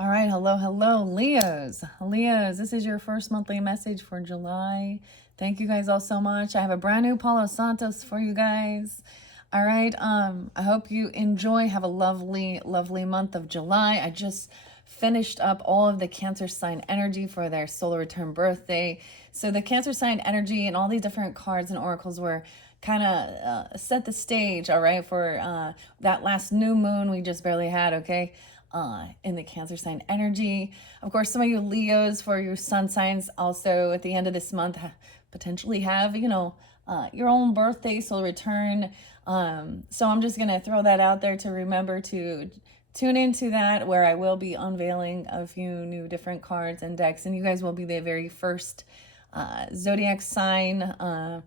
All right, hello, Leos. Leos, this is your first monthly message for July. Thank you guys all so much. I have a brand new Palo Santos for you guys. All right, I hope you enjoy. Have a lovely, lovely month of July. I just finished up all of the Cancer sign energy for their solar return birthday. So the Cancer sign energy and all these different cards and oracles were kind of set the stage, all right, for that last new moon we just barely had, okay? In the Cancer sign energy. Of course, some of you Leos for your sun signs also at the end of this month potentially have, your own birthday solar return. So I'm just going to throw that out there to remember to tune into that, where I will be unveiling a few new different cards and decks, and you guys will be the very first zodiac sign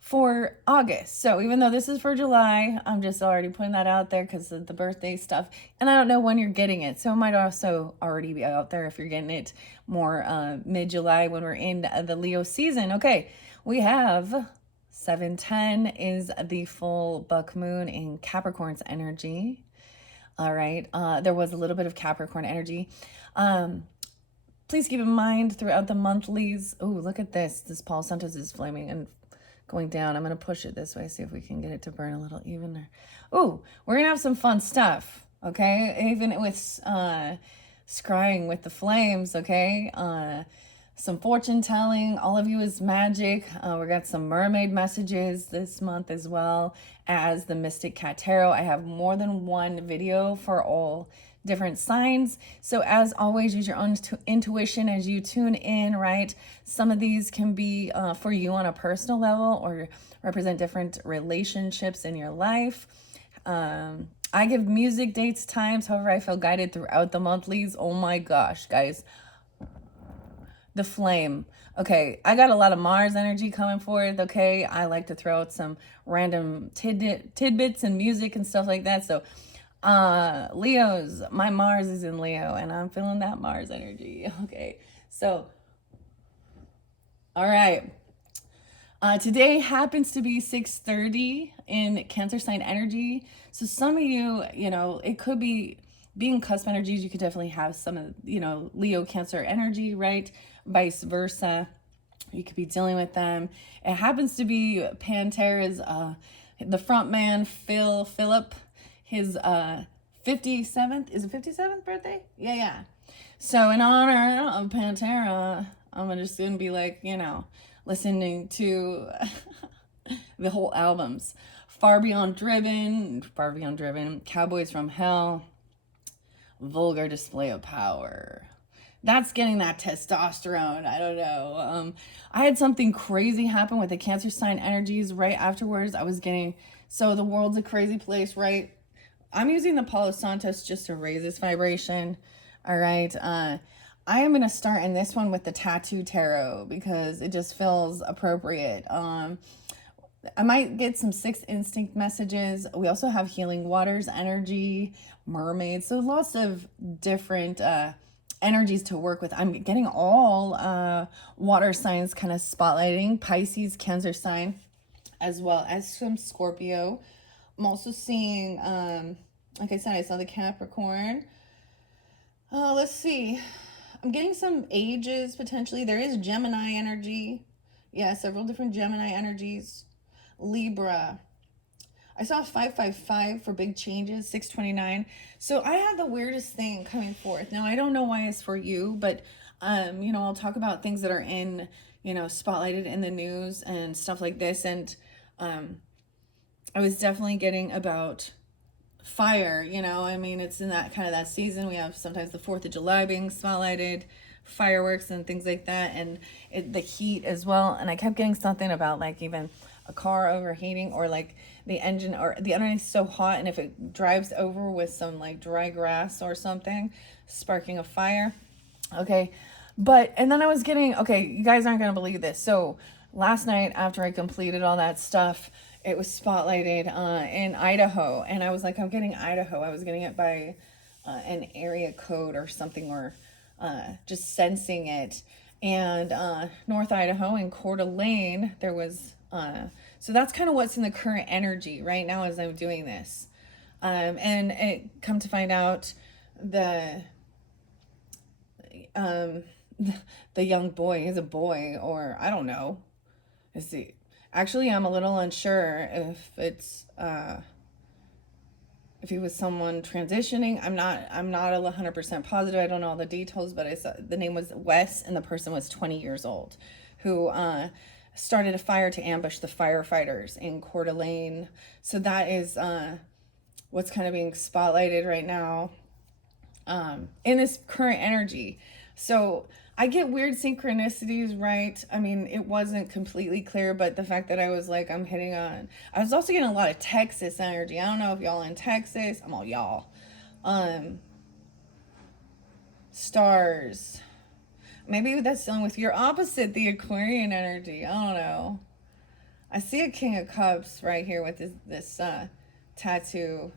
for August. So even though this is for July, I'm just already putting that out there because of the birthday stuff. And I don't know when you're getting it. So it might also already be out there if you're getting it more mid-July when we're in the Leo season. Okay, we have 710 is the full buck moon in Capricorn's energy. All right, there was a little bit of Capricorn energy. Please keep in mind throughout the monthlies. Oh, look at this. This Palo Santos is flaming and going down. I'm going to push it this way, see if we can get it to burn a little evener. Ooh, we're going to have some fun stuff, okay? Even with scrying with the flames, okay? Some fortune telling. All of you is magic. We got some mermaid messages this month, as well as the Mystic Cat Tarot. I have more than one video for all different signs. So as always, use your own intuition as you tune in, right? Some of these can be for you on a personal level or represent different relationships in your life. I give music, dates, times, however I feel guided throughout the monthlies. Oh my gosh, guys. The flame. Okay, I got a lot of Mars energy coming forth, okay? I like to throw out some random tidbits and music and stuff like that. So Leos, my Mars is in Leo and I'm feeling that Mars energy. Okay, so all right, today happens to be 6:30 in Cancer sign energy. So some of you, it could be being cusp energies. You could definitely have some of, Leo Cancer energy, right? Vice versa, you could be dealing with them. It happens to be Pantera's the front man Philip, his 57th, is it 57th birthday? Yeah. So in honor of Pantera, I'm just gonna be like, listening to the whole albums. Far Beyond Driven, Cowboys from Hell, Vulgar Display of Power. That's getting that testosterone. I don't know. I had something crazy happen with the Cancer sign energies right afterwards. I was getting, so the world's a crazy place, right? I'm using the Palo Santos just to raise this vibration. All right. I am going to start in this one with the Tattoo Tarot because it just feels appropriate. I might get some Sixth Instinct messages. We also have Healing Waters energy, mermaids. So lots of different energies to work with. I'm getting all water signs kind of spotlighting. Pisces, Cancer sign, as well as some Scorpio. I'm also seeing, like I said, I saw the Capricorn. Let's see. I'm getting some ages potentially. There is Gemini energy. Yeah, several different Gemini energies. Libra. I saw 555 for big changes, 629. So I had the weirdest thing coming forth. Now, I don't know why it's for you, but, I'll talk about things that are in, spotlighted in the news and stuff like this. And I was definitely getting about fire, it's in that kind of that season. We have sometimes the 4th of July being spotlighted, fireworks and things like that, and the heat as well. And I kept getting something about like even a car overheating, or like the engine or the underneath so hot, and if it drives over with some like dry grass or something, sparking a fire. Okay, and then I was getting, okay, you guys aren't gonna believe this. So last night after I completed all that stuff, it was spotlighted in Idaho, and I was like, I'm getting Idaho. I was getting it by an area code or something, or just sensing it. And North Idaho in Coeur d'Alene, there was, so that's kind of what's in the current energy right now as I'm doing this. And it come to find out, the um, the young boy is a boy, or I don't know. Is he? Actually, I'm a little unsure if he was someone transitioning. I'm not 100% positive. I don't know all the details, but I saw the name was Wes, and the person was 20 years old, who started a fire to ambush the firefighters in Coeur d'Alene. So that is what's kind of being spotlighted right now in this current energy. So I get weird synchronicities, right? I mean, it wasn't completely clear, but the fact that I was like, I'm hitting on. I was also getting a lot of Texas energy. I don't know if y'all in Texas. I'm all y'all. Um, Stars. Maybe that's dealing with your opposite, the Aquarian energy. I don't know. I see a King of Cups right here with this tattoo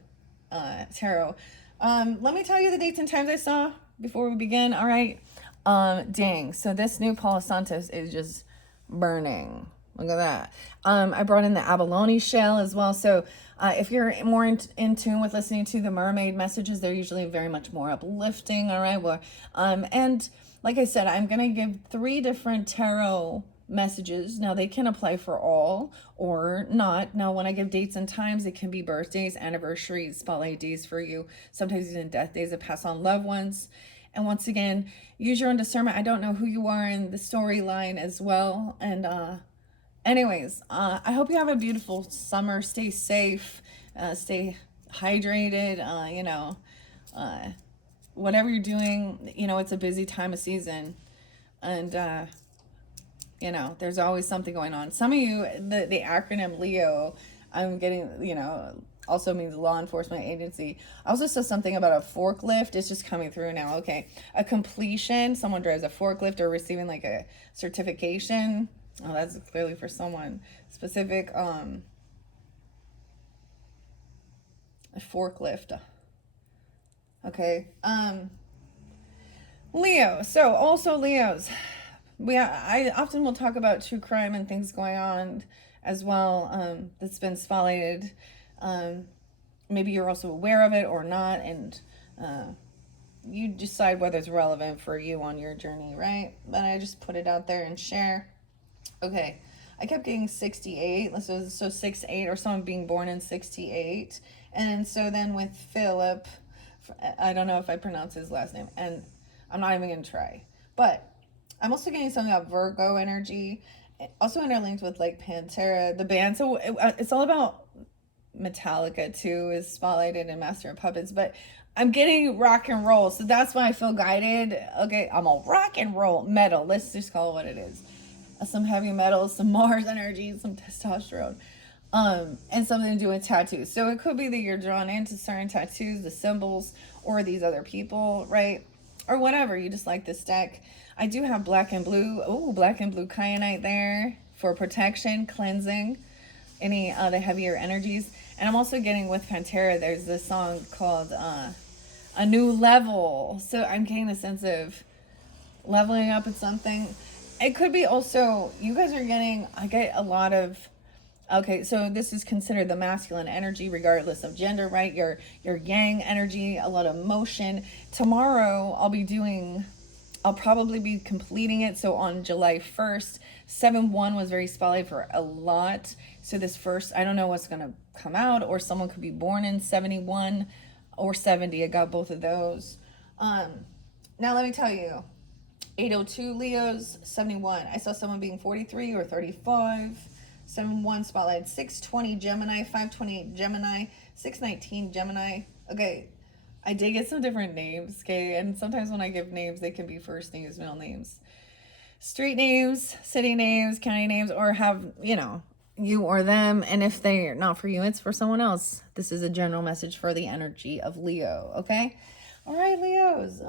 tarot. Let me tell you the dates and times I saw before we begin. All right. Dang. So this new Palo Santos is just burning. Look at that. I brought in the abalone shell as well. So if you're more in tune with listening to the mermaid messages, they're usually very much more uplifting. All right. Well, and like I said, I'm going to give 3 different tarot messages. Now they can apply for all or not. Now when I give dates and times, it can be birthdays, anniversaries, spotlight days for you, sometimes even death days that pass on loved ones. And once again, use your own discernment. I don't know who you are in the storyline as well. And anyways, I hope you have a beautiful summer. Stay safe, stay hydrated, whatever you're doing, it's a busy time of season. And there's always something going on. Some of you, the acronym LEO, I'm getting, also means law enforcement agency. I also saw something about a forklift. It's just coming through now. Okay. A completion. Someone drives a forklift or receiving like a certification. Oh, that's clearly for someone specific. A forklift. Okay. Leo. So also Leos. I often will talk about true crime and things going on as well, that's been spotlighted. Maybe you're also aware of it or not, and you decide whether it's relevant for you on your journey, right? But I just put it out there and share. Okay, I kept getting 68, so 6'8", or someone being born in 68. And so then with Philip, I don't know if I pronounce his last name, and I'm not even going to try. But I'm also getting something about Virgo energy, also interlinked with like Pantera, the band. So it's all about Metallica too, is spotlighted in Master of Puppets. But I'm getting rock and roll, so that's why I feel guided. Okay, I'm all rock and roll metal. Let's just call it what it is. Some heavy metal, some Mars energy, some testosterone. And something to do with tattoos. So it could be that you're drawn into certain tattoos, the symbols, or these other people, right? Or whatever. You just like this deck. I do have black and blue. Oh, black and blue kyanite there for protection, cleansing, any the heavier energies. And I'm also getting with Pantera, there's this song called A New Level. So I'm getting a sense of leveling up at something. It could be also, you guys are getting, I get a lot of, okay, so this is considered the masculine energy regardless of gender, right? Your yang energy, a lot of motion. Tomorrow I'll probably be completing it. So on July 1st, 7-1 was very spotlight for a lot. So this first, I don't know what's going to come out, or someone could be born in 71 or 70. I got both of those. Now let me tell you, 802 Leos, 71. I saw someone being 43 or 35. 7-1 spotlight, 620 Gemini, 528 Gemini, 619 Gemini. Okay, I did get some different names, okay? And sometimes when I give names, they can be first names, middle names, street names, city names, county names, or have, you or them. And if they're not for you, it's for someone else. This is a general message for the energy of Leo, okay? All right, Leos.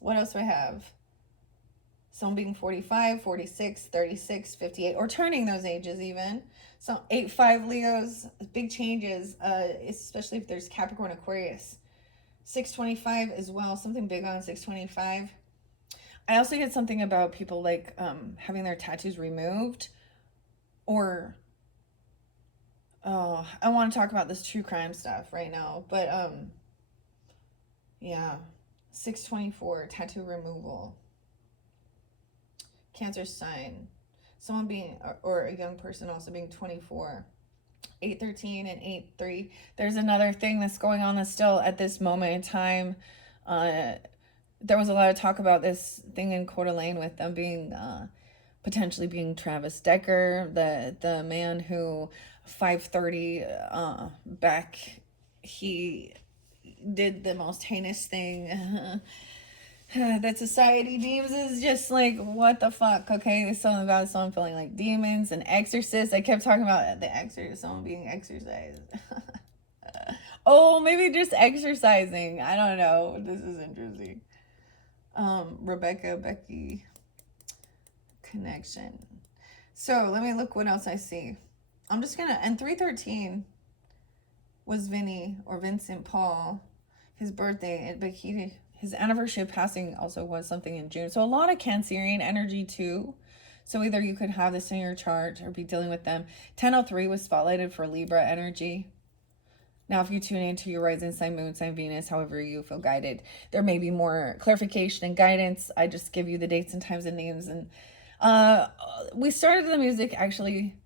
What else do I have? Someone being 45, 46, 36, 58, or turning those ages even. So 8-5 Leos, big changes, especially if there's Capricorn, Aquarius. 625 as well, something big on 625. I also get something about people like having their tattoos removed, or I want to talk about this true crime stuff right now, but yeah. 624, tattoo removal. Cancer sign. Someone being, or a young person also being 24. 813 and 83. There's another thing that's going on that's still at this moment in time. There was a lot of talk about this thing in Coeur d'Alene with them being potentially being Travis Decker, the man who 530 back, he did the most heinous thing that society deems is just like, what the fuck. Okay, there's something about someone feeling like demons and exorcists. I kept talking about the exorcist, someone being exorcised. Oh, maybe just exercising, I don't know. This is interesting. Rebecca Becky connection. So let me look what else I see. I'm just gonna, and 313 was Vinny or Vincent Paul, his birthday, but his anniversary of passing also was something in June. So a lot of Cancerian energy too. So either you could have this in your chart or be dealing with them. 1003 was spotlighted for Libra energy. Now, if you tune into your rising sign, moon sign, Venus, however you feel guided, there may be more clarification and guidance. I just give you the dates and times and names. And we started the music, actually,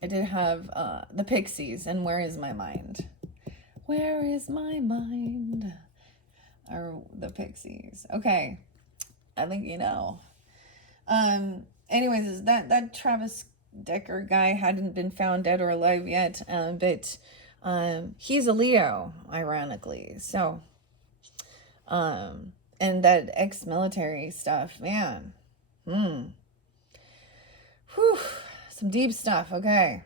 I did have the Pixies and Where Is My Mind? Where is my mind? Or the Pixies. Okay. I think you know. Anyways, that Travis Decker guy hadn't been found dead or alive yet, but he's a Leo, ironically. So, and that ex-military stuff, man. Whew. Some deep stuff, okay.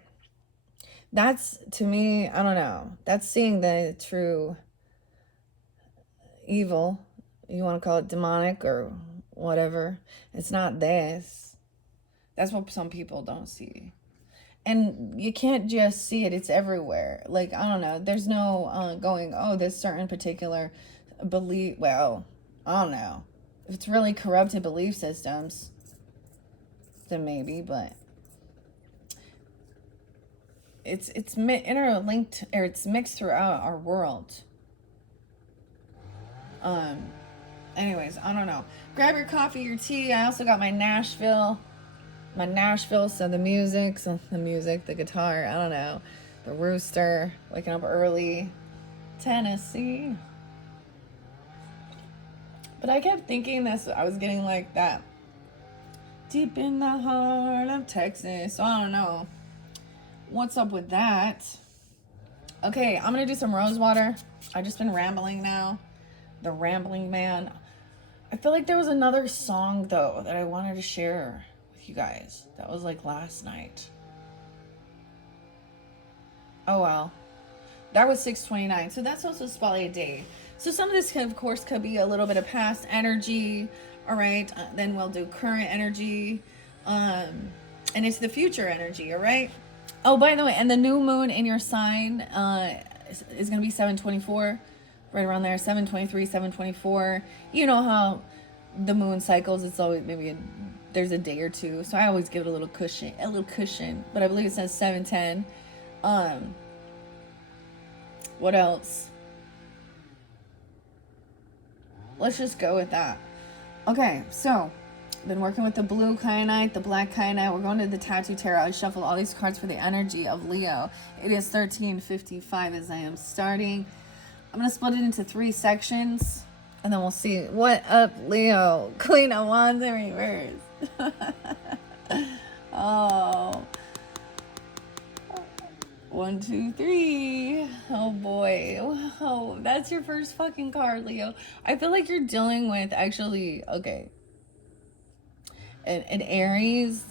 That's, to me, I don't know. That's seeing the true evil. You want to call it demonic or whatever. It's not this. That's what some people don't see. And you can't just see it. It's everywhere. Like, I don't know. There's no going, oh, this certain particular belief. Well, I don't know. If it's really corrupted belief systems, then maybe, but it's interlinked, or it's mixed throughout our world. Anyways, I don't know. Grab your coffee, your tea. I also got my Nashville, so the music, the guitar, I don't know, the rooster, waking up early, Tennessee. But I kept thinking this, I was getting like that, deep in the heart of Texas, so I don't know what's up with that. Okay, I'm gonna do some rose water. I've just been rambling now. The rambling man. I feel like there was another song though that I wanted to share with you guys. That was like last night. Oh well. That was 629. So that's also Spotlight Day. So some of this can, of course, could be a little bit of past energy. All right. Then we'll do current energy. And it's the future energy. All right. Oh, by the way, and the new moon in your sign is going to be 724. Right around there. 723, 724. You know how the moon cycles. It's always maybe there's a day or two. So I always give it a little cushion. But I believe it says 710. What else? Let's just go with that. Okay, so been working with the blue kyanite, the black kyanite. We're going to the Tattoo Tarot. I shuffled all these cards for the energy of Leo. It is 13:55 as I am starting. I'm going to split it into 3 sections, and then we'll see. What up, Leo? Queen of Wands in reverse. Oh. 1, 2, 3. Oh boy. Wow. That's your first fucking card, Leo. I feel like you're dealing with actually, okay, an Aries.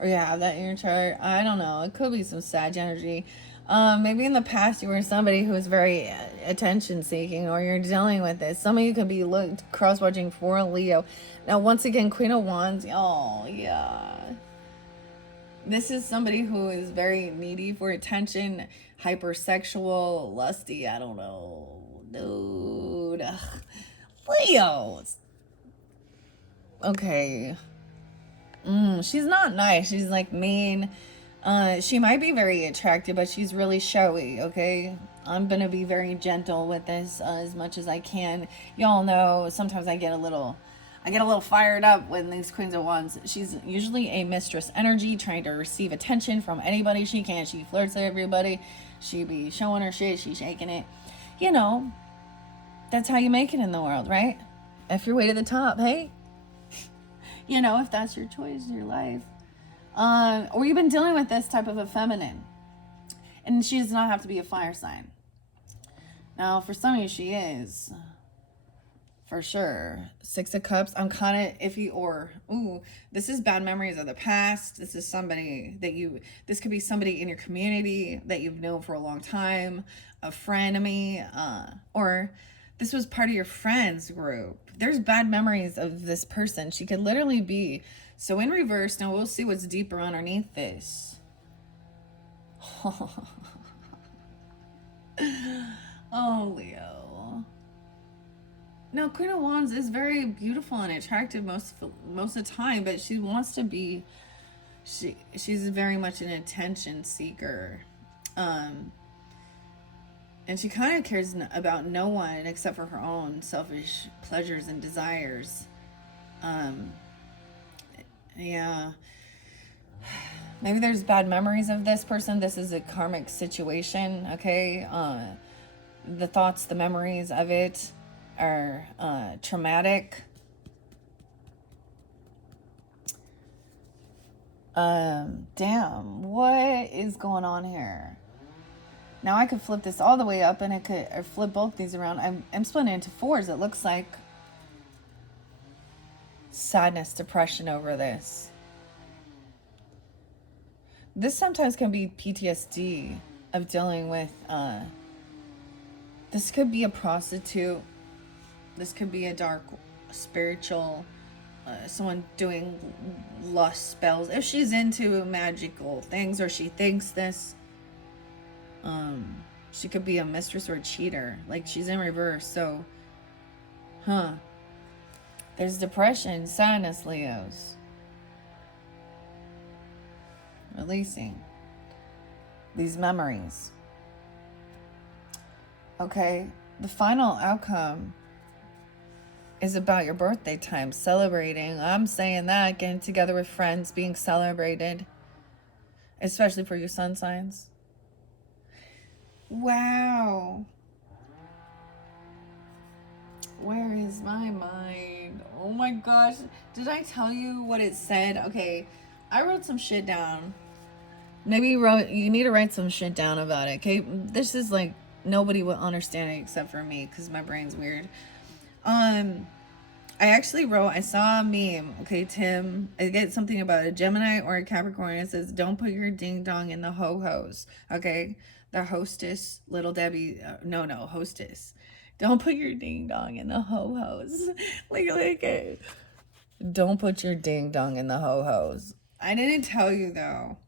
Or you have that in your chart. I don't know. It could be some Sag energy. Maybe in the past you were somebody who was very attention seeking, or you're dealing with this. Some of you could be cross-watching for Leo. Now, once again, Queen of Wands. Oh, yeah. This is somebody who is very needy for attention, hypersexual, lusty, I don't know. Dude. Ugh. Leo. Okay. She's not nice. She's like mean. She might be very attractive, but she's really showy, okay? I'm gonna be very gentle with this as much as I can. Y'all know sometimes I get a little fired up when these Queens of Wands. She's usually a mistress energy, trying to receive attention from anybody she can. She flirts with everybody. She be showing her shit. She shaking it. You know, that's how you make it in the world, right? If you're way to the top, hey. You know, if that's your choice, your life. Or you've been dealing with this type of a feminine. And she does not have to be a fire sign. Now, for some of you, she is. For sure. Six of Cups. I'm kind of iffy or, this is bad memories of the past. This is somebody that this could be somebody in your community that you've known for a long time, a frenemy, or this was part of your friends group. There's bad memories of this person. She could literally be. So in reverse, now we'll see what's deeper underneath this. Oh, Leo. Now, Queen of Wands is very beautiful and attractive most of the time, but she wants to be, she's very much an attention seeker. And she kind of cares about no one except for her own selfish pleasures and desires. Yeah. Maybe there's bad memories of this person. This is a karmic situation, okay? The thoughts, the memories of it are traumatic. Damn, what is going on here? Now I could flip this all the way up and or flip both these around. I'm splitting it into fours. It looks like sadness, depression over this. This sometimes can be PTSD of dealing with, this could be a prostitute. This could be a dark spiritual, someone doing lust spells. If she's into magical things or she thinks this, she could be a mistress or a cheater. Like she's in reverse. So, there's depression, sadness, Leos. Releasing these memories. Okay, the final outcome is about your birthday time, celebrating. I'm saying that, getting together with friends, being celebrated, especially for your sun signs. Wow. Where is my mind? Oh my gosh. Did I tell you what it said? Okay, I wrote some shit down. Maybe you need to write some shit down about it, okay? This is like, nobody will understand it except for me because my brain's weird. I saw a meme, okay, Tim. I get something about a Gemini or a Capricorn. It says, don't put your ding dong in the ho-hos, okay? The hostess, little Debbie, hostess. Don't put your ding dong in the ho-hos. like, don't put your ding dong in the ho-hos. I didn't tell you though.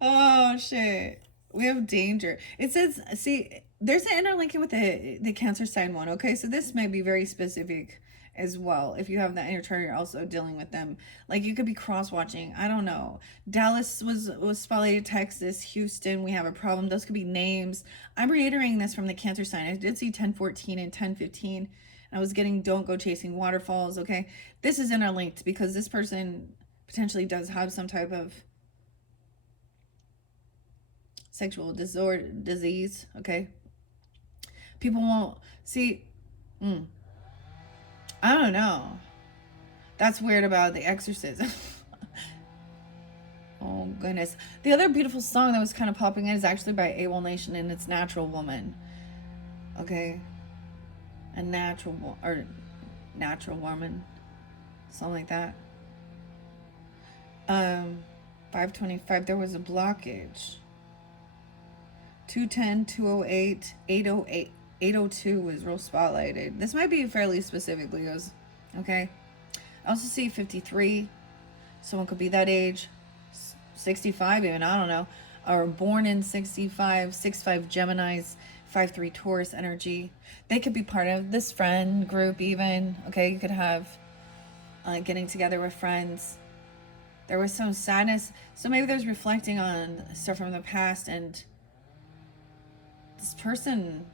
Oh shit, we have danger. It says, see, there's an interlinking with the Cancer sign one. Okay, so this may be very specific as well. If you have that inner chart, you're also dealing with them. Like you could be cross watching. I don't know. Dallas was spotlighted. Texas, Houston, we have a problem. Those could be names. I'm reiterating this from the Cancer sign. I did see 1014 and 1015. I was getting don't go chasing waterfalls. Okay, this is interlinked because this person potentially does have some type of sexual disease, okay? People won't see. I don't know. That's weird about the exorcism. Oh goodness. The other beautiful song that was kind of popping in is actually by AWOL Nation, and it's Natural Woman. Okay, a natural woman, something like that. 525. There was a blockage. 210, 208, 808, 802 was real spotlighted. This might be fairly specific, Leos. Okay. I also see 53. Someone could be that age. 65 even, I don't know. Or born in 65, 65 Geminis, 53 Taurus energy. They could be part of this friend group even. Okay, you could have getting together with friends. There was some sadness. So maybe there's reflecting on stuff from the past, and this person,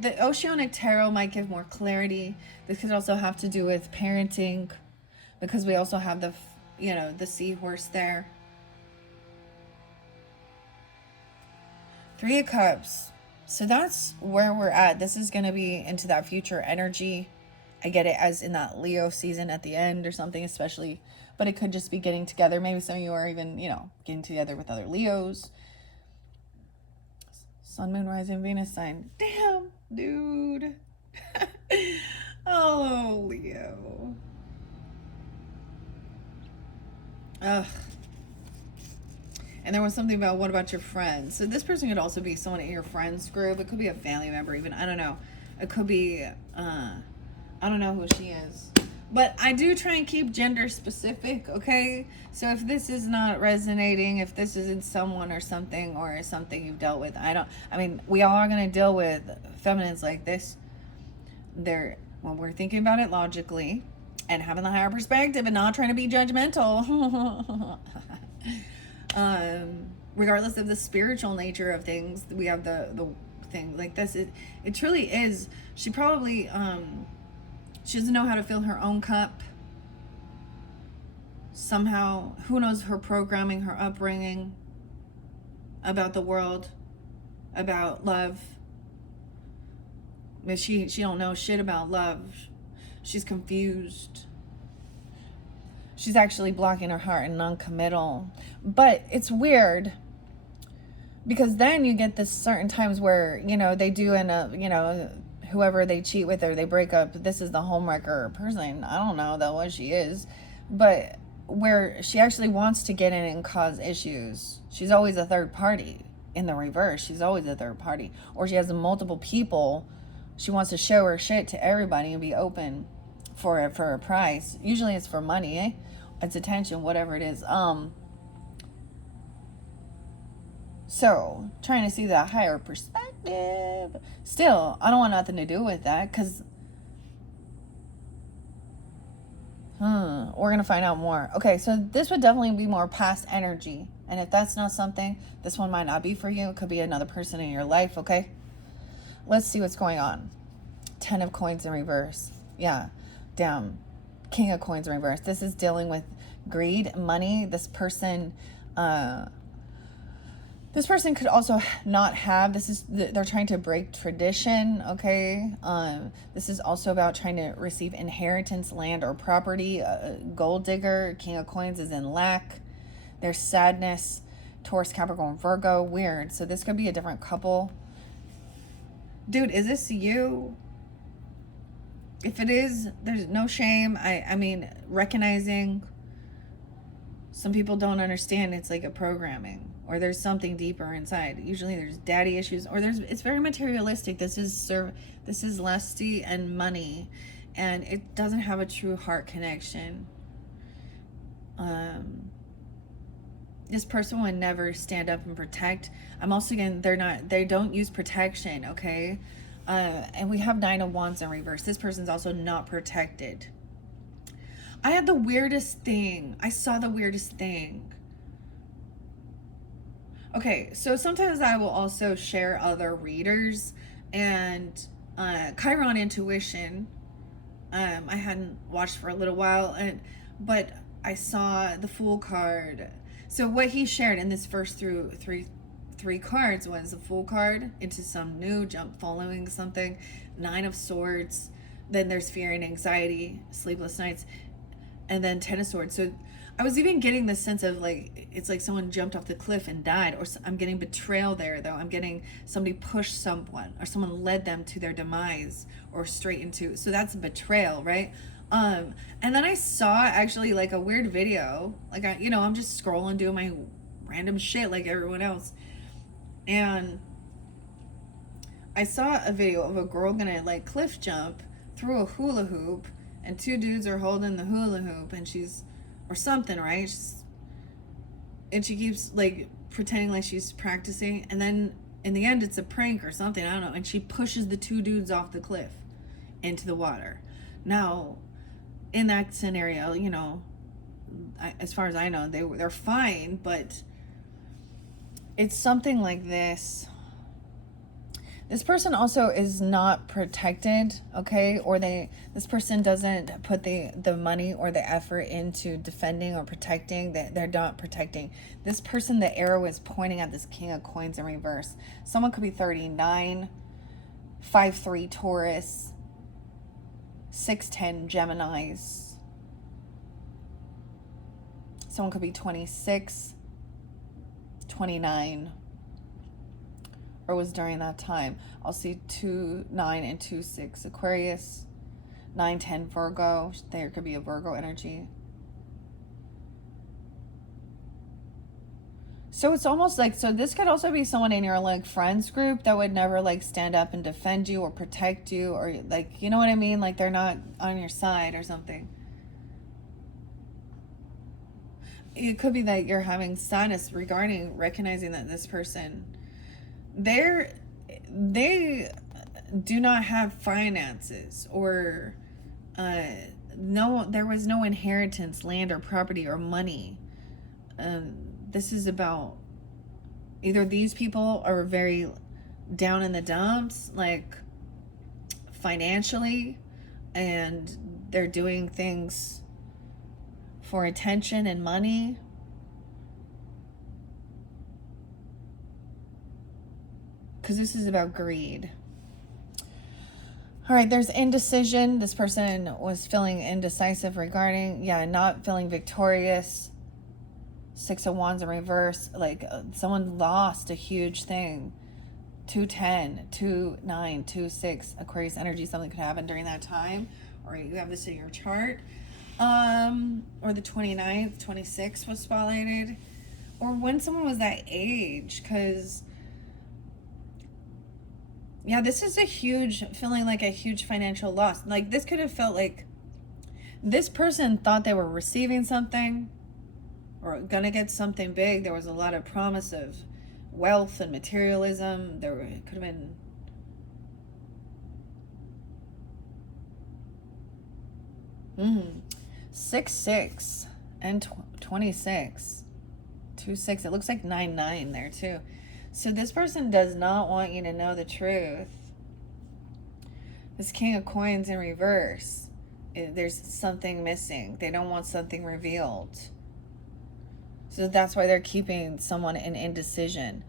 the Oceanic Tarot might give more clarity. This could also have to do with parenting, because we also have the, the seahorse there. 3 of Cups. So that's where we're at. This is going to be into that future energy. I get it as in that Leo season at the end or something, especially, but it could just be getting together. Maybe some of you are even, getting together with other Leos. Sun, Moon, Rising, Venus sign. Damn, dude. Oh, Leo. Ugh. And there was something about, what about your friends? So this person could also be someone in your friends group. It could be a family member even. I don't know. It could be, I don't know who she is. But I do try and keep gender specific, okay? So if this is not resonating, if this isn't someone or something you've dealt with, we all are going to deal with feminines like this. When we're thinking about it logically and having the higher perspective and not trying to be judgmental. Regardless of the spiritual nature of things, we have the thing like this. It truly is. She probably, she doesn't know how to fill her own cup. Somehow, who knows her programming, her upbringing, about the world, about love. But she don't know shit about love. She's confused. She's actually blocking her heart and non-committal. But it's weird, because then you get this certain times where, they do end up, whoever they cheat with or they break up, this is the homewrecker person. I don't know though what she is, but where she actually wants to get in and cause issues. She's always a third party. In the reverse, she's always a third party. Or she has multiple people. She wants to show her shit to everybody and be open for a price. Usually it's for money, eh? It's attention, whatever it is. So, trying to see that higher perspective. Still, I don't want nothing to do with that, because we're going to find out more. Okay, so this would definitely be more past energy. And if that's not something, this one might not be for you. It could be another person in your life, okay? Let's see what's going on. 10 of Coins in reverse. Yeah, damn. King of Coins in reverse. This is dealing with greed, money. This person could also not have, they're trying to break tradition, okay? This is also about trying to receive inheritance, land, or property. Gold digger, King of Coins is in lack. There's sadness, Taurus, Capricorn, Virgo, weird. So this could be a different couple. Dude, is this you? If it is, there's no shame. I mean, recognizing some people don't understand it's like a programming, or there's something deeper inside. Usually there's daddy issues, or it's very materialistic. This is lusty and money, and it doesn't have a true heart connection. This person would never stand up and protect. I'm also getting they don't use protection, okay? And we have 9 of Wands in reverse. This person's also not protected. I had the weirdest thing. I saw the weirdest thing. Okay, so sometimes I will also share other readers, and Chiron Intuition, I hadn't watched for a little while, but I saw the Fool card. So what he shared in this first three cards was the Fool card, into some new jump, following something, 9 of Swords, then there's fear and anxiety, sleepless nights, and then 10 of Swords. So I was even getting this sense of like, it's like someone jumped off the cliff and died, or I'm getting betrayal there though. I'm getting somebody pushed someone, or someone led them to their demise, or straight into, so that's betrayal, right? And then I saw actually like a weird video, like I'm just scrolling, doing my random shit like everyone else. And I saw a video of a girl gonna like cliff jump through a hula hoop, and 2 dudes are holding the hula hoop, and or something, right? And she keeps like pretending like she's practicing, and then in the end it's a prank or something, I don't know, and she pushes the 2 dudes off the cliff into the water. Now, in that scenario, as far as I know, they're fine, but it's something like this. This person also is not protected, okay? Or this person doesn't put the money or the effort into defending or protecting. They're not protecting. This person, the arrow is pointing at this King of Coins in reverse. Someone could be 39, 5'3" Taurus, 6'10" Geminis. Someone could be 26, 29, or was during that time. I'll see 2, 9, and 2, 6 Aquarius, 9, 10 Virgo. There could be a Virgo energy. So it's almost like, so this could also be someone in your like friends group that would never like stand up and defend you or protect you, or like, you know what I mean? Like they're not on your side or something. It could be that you're having sadness regarding recognizing that this person, they do not have finances, or no, there was no inheritance, land or property or money. This is about either these people are very down in the dumps, like financially, and they're doing things for attention and money. Because this is about greed. All right, there's indecision. This person was feeling indecisive regarding, not feeling victorious. 6 of Wands in reverse. Like someone lost a huge thing. 210, 2, 9, 2, 6 Aquarius energy. Something could happen during that time. Or you have this in your chart. Or the 29th, 26 was spotlighted. Or when someone was that age. Because this is a huge, feeling like a huge financial loss. Like this could have felt like this person thought they were receiving something or gonna get something big. There was a lot of promise of wealth and materialism. There could have been Mm. 6, 6, and 26. 2, 6. It looks like 9, 9 there too. So this person does not want you to know the truth. This King of Coins in reverse. There's something missing. They don't want something revealed. So that's why they're keeping someone in indecision.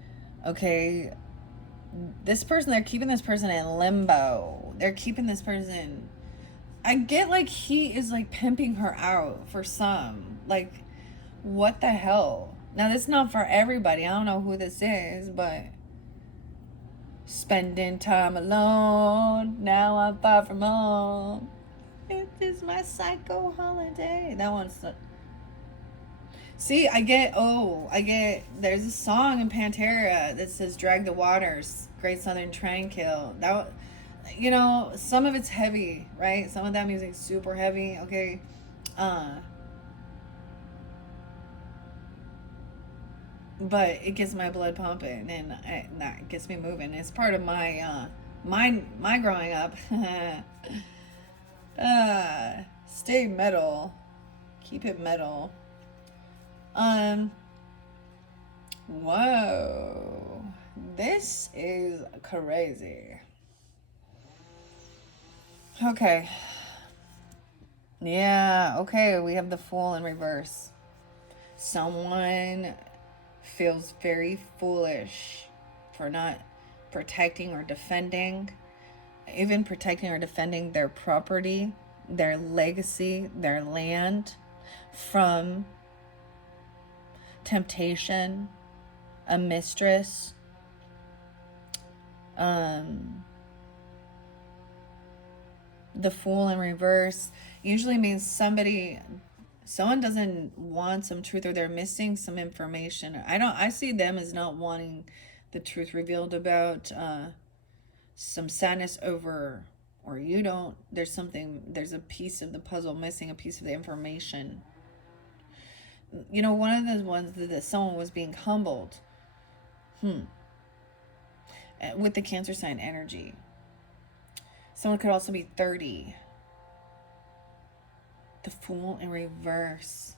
Okay. This person, they're keeping this person in limbo. They're keeping this person. I get like he is like pimping her out for some. Like, what the hell? Now, this is not for everybody. I don't know who this is, but spending time alone. Now I'm far from home. It is my psycho holiday. That one's the... See, I get, there's a song in Pantera that says Drag the Waters, Great Southern Tranquil. That, you know, some of it's heavy, right? Some of that music's super heavy, okay? But it gets my blood pumping, and that gets me moving. It's part of my, my growing up. Stay metal. Keep it metal. Whoa, this is crazy. Okay. Yeah, okay, we have the Fool in reverse. Someone feels very foolish for not protecting or defending, even protecting or defending their property, their legacy, their land from temptation, a mistress, the Fool in reverse usually means someone doesn't want some truth, or they're missing some information. I see them as not wanting the truth revealed about some sadness over, or you don't, there's a piece of the puzzle missing, a piece of the information. You know, one of those ones that someone was being humbled with the Cancer sign energy. Someone could also be 30. The Fool in reverse.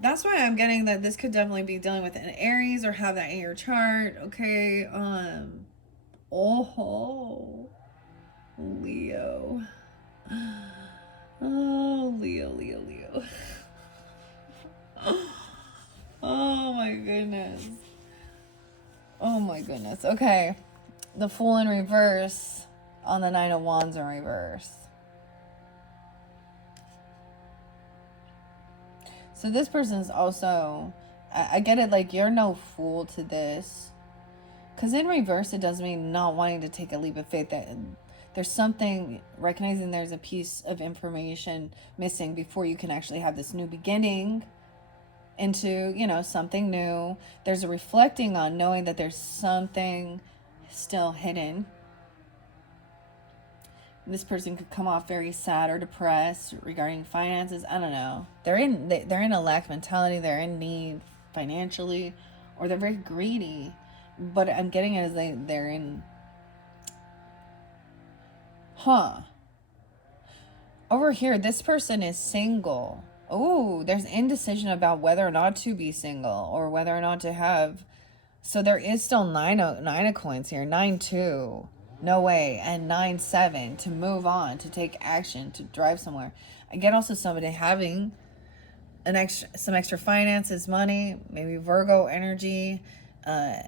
That's why I'm getting that this could definitely be dealing with an Aries or have that in your chart. Okay. Oh, Leo. Oh, Leo, Leo, Leo. Oh my goodness. Oh my goodness. Okay. The Fool in reverse on the Nine of Wands in reverse. So this person's also, I get it, like, you're no fool to this. Because in reverse, it does mean not wanting to take a leap of faith. That there's something, recognizing there's a piece of information missing before you can actually have this new beginning into, you know, something new. There's a reflecting on knowing that there's something still hidden. This person could come off very sad or depressed regarding finances. I don't know. They're in a lack mentality. They're in need financially, or they're very greedy. But I'm getting it as they're in. Over here, this person is single. Oh, there's indecision about whether or not to be single or whether or not to have. So there is still nine of coins here. 9-2. No way. And 9-7 to move on, to take action, to drive somewhere. I get also somebody having some extra finances, money, maybe Virgo energy. 9-6,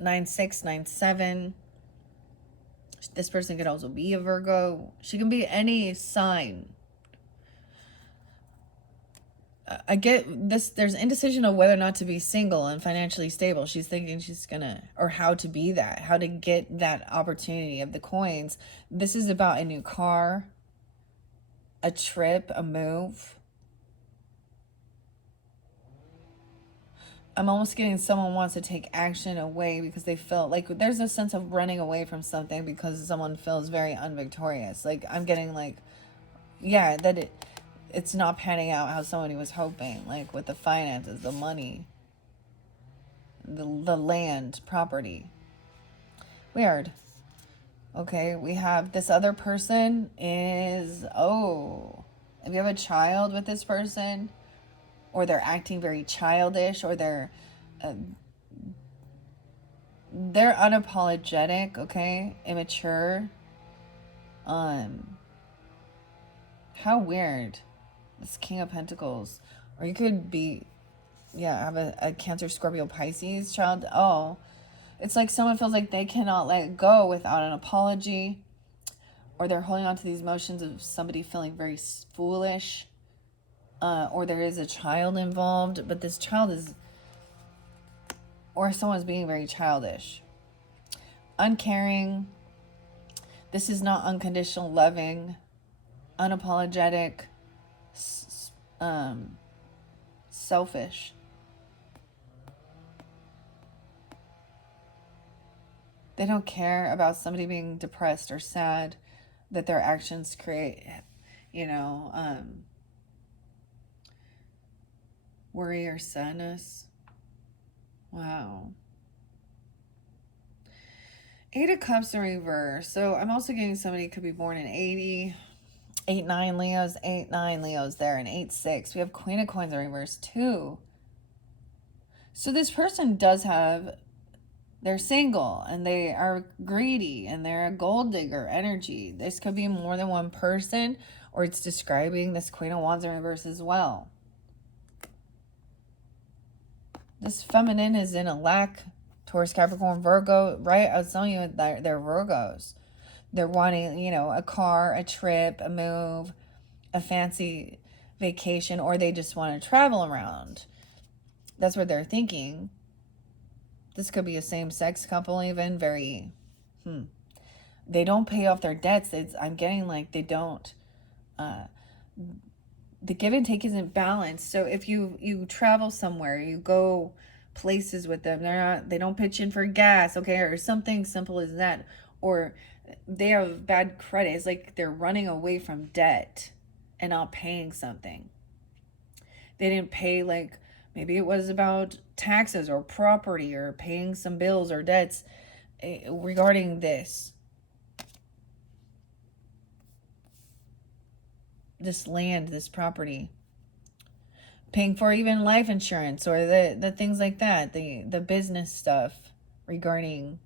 9-7. This person could also be a Virgo. She can be any sign. I get this. There's indecision of whether or not to be single and financially stable. She's thinking she's gonna, or how to be that, how to get that opportunity of the coins. This is about a new car, a trip, a move. I'm almost getting someone wants to take action away because they felt like there's a sense of running away from something because someone feels very unvictorious. Like, I'm getting like, yeah, that it's not panning out how somebody was hoping, like with the finances, the money, the land, property. Weird. Okay, we have this other person is, oh, if you have a child with this person, or they're acting very childish, or they're unapologetic, okay, immature. How weird. This King of Pentacles. Or you could be, yeah, have a Cancer, Scorpio, Pisces child. Oh, it's like someone feels like they cannot let go without an apology, or they're holding on to these emotions of somebody feeling very foolish, or there is a child involved, but this child is, or someone's being very childish, uncaring. This is not unconditional loving, unapologetic, selfish. They don't care about somebody being depressed or sad, that their actions create, you know, worry or sadness. Wow. 8 of Cups in reverse. So I'm also getting somebody could be born in 80. 8-9 Leos, 8-9 Leos there, and 8-6. We have Queen of Coins in reverse too. So this person does have, they're single and they are greedy and they're a gold digger energy. This could be more than one person, or it's describing this Queen of Wands in reverse as well. This feminine is in a lack, Taurus, Capricorn, Virgo, right? I was telling you that they're Virgos. They're wanting, you know, a car, a trip, a move, a fancy vacation, or they just want to travel around. That's what they're thinking. This could be a same-sex couple even, very, They don't pay off their debts. I'm getting like they don't, the give and take isn't balanced. So if you travel somewhere, you go places with them, they don't pitch in for gas, okay, or something simple as that, or they have bad credit. It's like they're running away from debt and not paying something. They didn't pay, like maybe it was about taxes or property or paying some bills or debts regarding this land, this property. paying for even life insurance or the things like that, the business stuff regarding,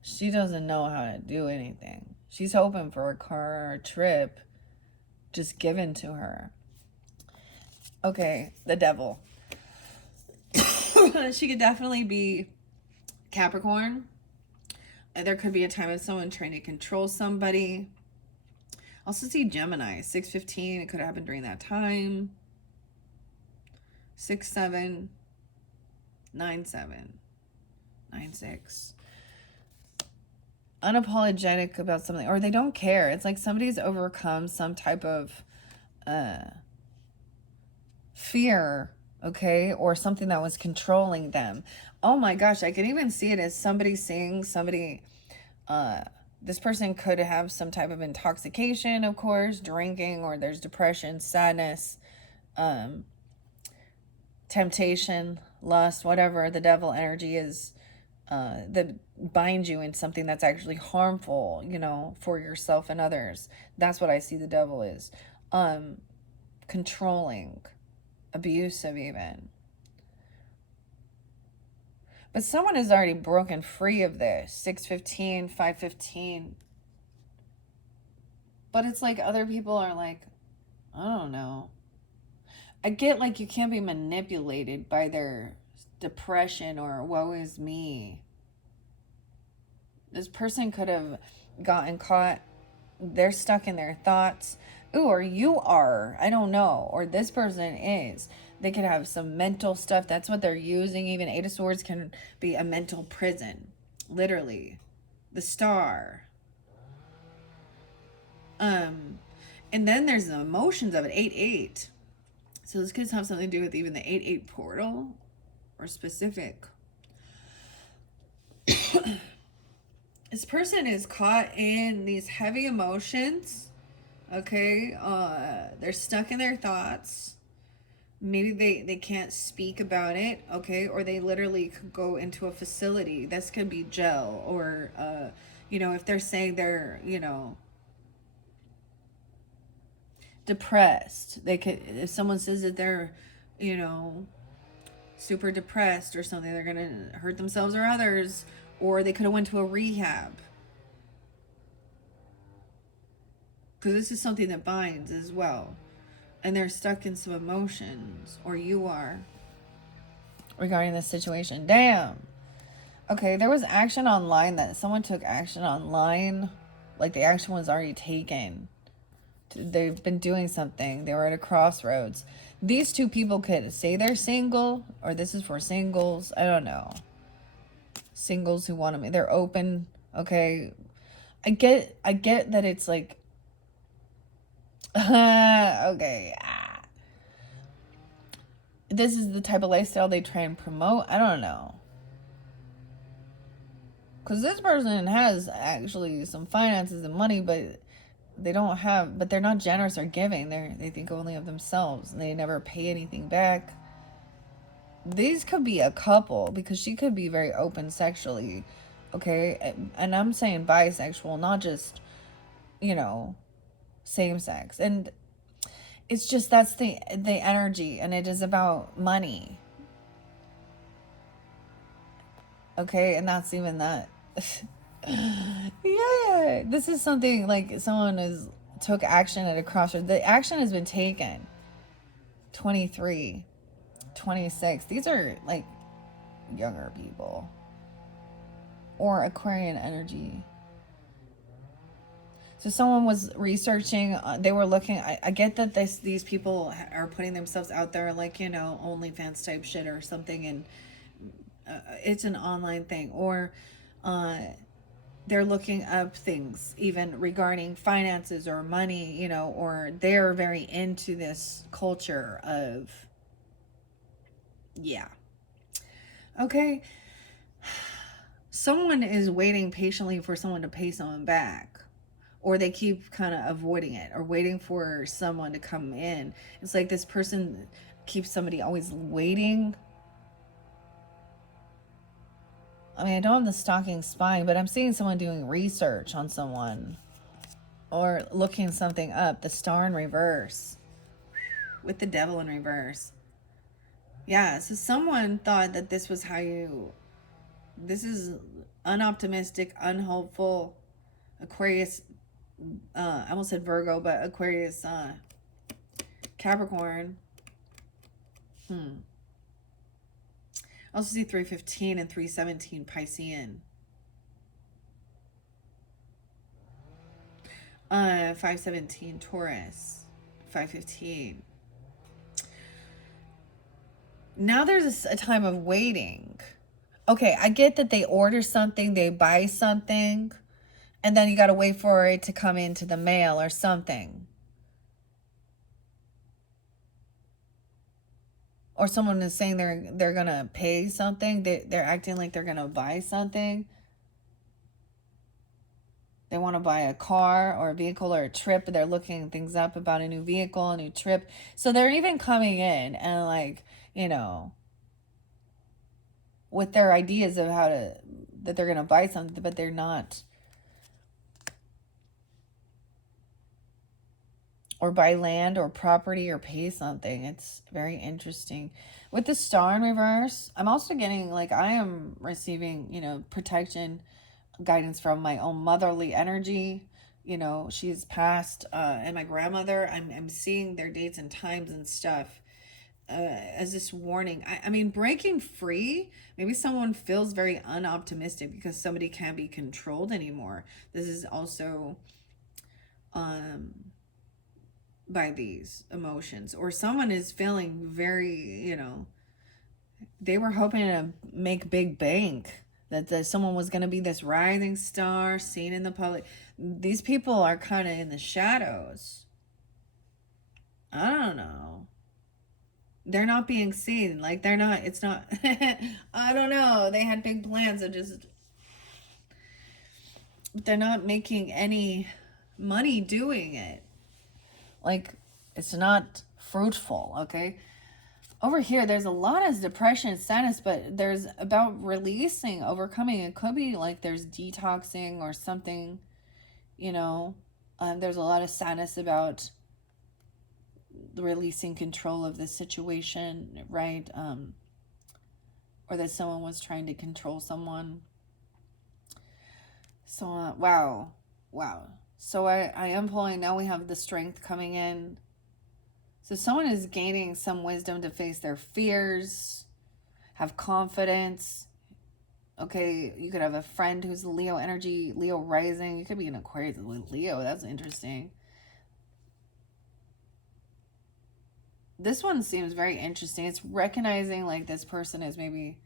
she doesn't know how to do anything. She's hoping for a car or a trip just given to her. Okay, the devil. She could definitely be Capricorn. There could be a time of someone trying to control somebody. Also see Gemini, 6:15. It could happen during that time. 6/7, 9/7, 9/6. Unapologetic about something, or they don't care. It's like somebody's overcome some type of fear, okay, or something that was controlling them. Oh my gosh, I can even see it as somebody seeing somebody. This person could have some type of intoxication, of course, drinking, or there's depression, sadness, temptation, lust, whatever the devil energy is, that binds you in something that's actually harmful, you know, for yourself and others. That's what I see the devil is. Controlling, abusive even. But someone has already broken free of this. 6:15, 5:15. But it's like other people are like, I don't know. I get like you can't be manipulated by their depression or woe is me. This person could have gotten caught. They're stuck in their thoughts. Ooh, or you are. I don't know. Or this person is. They could have some mental stuff. That's what they're using. Even Eight of Swords can be a mental prison. Literally. The Star. And then there's the emotions of it. 8/8. So this could have something to do with even the 8/8 portal. Or specific. This person is caught in these heavy emotions. Okay. They're stuck in their thoughts. Maybe they can't speak about it, okay, or they literally could go into a facility. This could be jail, or you know, if they're saying they're, you know, depressed, they could, if someone says that they're, you know, super depressed or something, they're gonna hurt themselves or others, or they could have went to a rehab, because this is something that binds as well. And they're stuck in some emotions, or you are, regarding this situation. Damn. Okay, there was action online, that someone took action online. Like the action was already taken. They've been doing something. They were at a crossroads. These two people could say they're single, or this is for singles. I don't know. Singles who want to, they're open. Okay. I get that it's like, okay. This is the type of lifestyle they try and promote. I don't know. Because this person has actually some finances and money, but they don't have, but they're not generous or giving. They think only of themselves, and they never pay anything back. These could be a couple, because she could be very open sexually. Okay. And I'm saying bisexual, not just, you know, same sex. And it's just, that's the energy, and it is about money. Okay, and that's even that. Yeah, this is something like someone took action at a crossroads. The action has been taken. 23, 26. These are like younger people, or Aquarian energy. So someone was researching, they were looking, I get that these people are putting themselves out there, like, you know, OnlyFans type shit or something, and it's an online thing, or they're looking up things even regarding finances or money, you know, or they're very into this culture of, yeah. Okay. Someone is waiting patiently for someone to pay someone back, or they keep kind of avoiding it, or waiting for someone to come in. It's like this person keeps somebody always waiting. I mean, I don't have the stalking spine, but I'm seeing someone doing research on someone, or looking something up. The Star in reverse. with the devil in reverse. Yeah, so someone thought that this was how you, this is unoptimistic, unhopeful, Aquarius, I almost said Virgo, but Aquarius, Capricorn. I also see 315 and 317 Piscean. 517 Taurus. 515. Now there's a time of waiting. Okay, I get that they order something, they buy something, and then you got to wait for it to come into the mail or something. Or someone is saying they're going to pay something. They're acting like they're going to buy something. They want to buy a car or a vehicle or a trip, but they're looking things up about a new vehicle, a new trip. So they're even coming in and like, you know, with their ideas of how to, that they're going to buy something, but they're not. Or buy land or property or pay something. It's very interesting. With the star in reverse, I'm also getting like, I am receiving, you know, protection, guidance from my own motherly energy. You know, she's passed, and my grandmother, I'm seeing their dates and times and stuff as this warning. I mean, breaking free, maybe someone feels very unoptimistic because somebody can't be controlled anymore. This is also by these emotions, or someone is feeling very, you know, they were hoping to make big bank, that someone was going to be this rising star seen in the public. These people are kind of in the shadows. I don't know. They're not being seen. Like, they're not, it's not, I don't know. They had big plans of just, they're not making any money doing it. Like, it's not fruitful, okay? Over here, there's a lot of depression, sadness, but there's about releasing, overcoming. It could be like there's detoxing or something, you know. There's a lot of sadness about releasing control of the situation, right? Or that someone was trying to control someone. So, wow. So I am pulling, now we have the strength coming in. So someone is gaining some wisdom to face their fears, have confidence. Okay, you could have a friend who's Leo energy, Leo rising. You could be an Aquarius with Leo. That's interesting. This one seems very interesting. It's recognizing like this person is maybe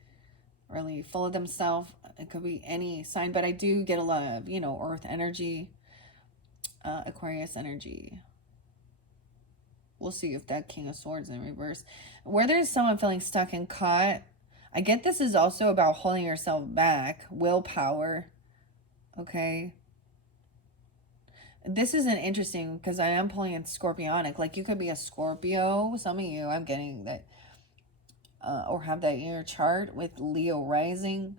really full of themselves. It could be any sign, but I do get a lot of, you know, Earth energy, Aquarius energy. We'll see if that King of Swords in reverse. Where there's someone feeling stuck and caught, I get this is also about holding yourself back, willpower, okay? This isn't interesting because I am pulling in Scorpionic. Like, you could be a Scorpio, some of you, I'm getting that, or have that in your chart with Leo rising,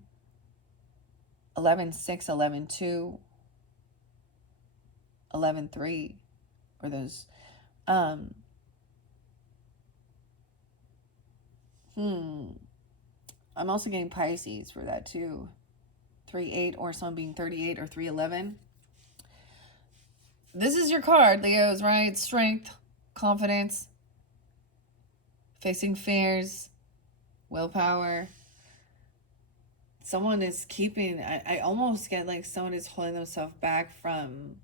11-6, 11-2, 11-3, or those, I'm also getting Pisces for that too. 3-8, or some being 38 or 3-11. This is your card, Leos, right? Strength, confidence, facing fears, willpower. Someone is keeping, I almost get like someone is holding themselves back from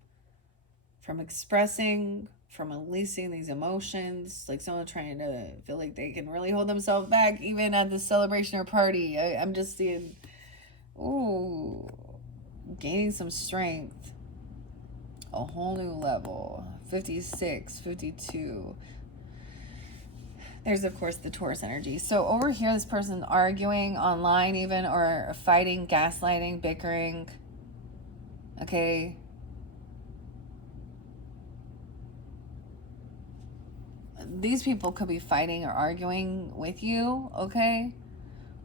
expressing, from releasing these emotions, like someone trying to feel like they can really hold themselves back even at the celebration or party. I'm just seeing, ooh, gaining some strength, a whole new level. 56, 52. There's, of course, the Taurus energy. So over here, this person arguing online even, or fighting, gaslighting, bickering. Okay. These people could be fighting or arguing with you, okay?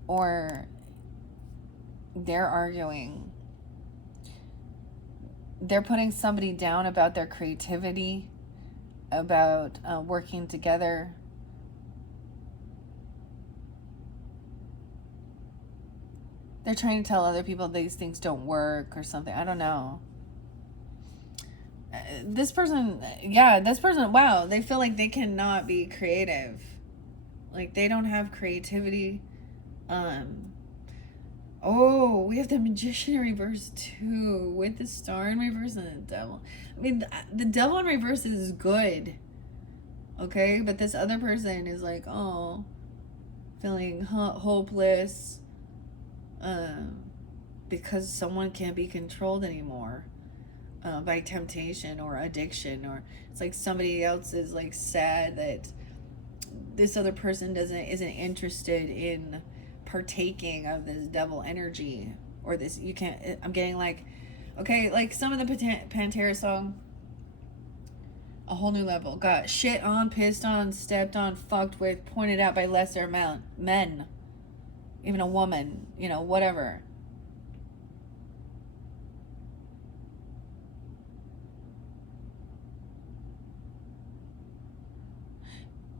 Or they're arguing. They're putting somebody down about their creativity, about working together. They're trying to tell other people these things don't work or something. I don't know. This person, wow, they feel like they cannot be creative. Like they don't have creativity. Oh, we have the Magician in reverse too, with the Star in reverse and the Devil. I mean, the Devil in reverse is good. Okay, but this other person is like, oh, feeling hopeless, because someone can't be controlled anymore, by temptation or addiction, or it's like somebody else is like sad that this other person isn't interested in partaking of this devil energy, or this, you can't, I'm getting like, okay, like some of the Pantera song, A Whole New Level, got shit on, pissed on, stepped on, fucked with, pointed out by lesser men, even a woman, you know, whatever.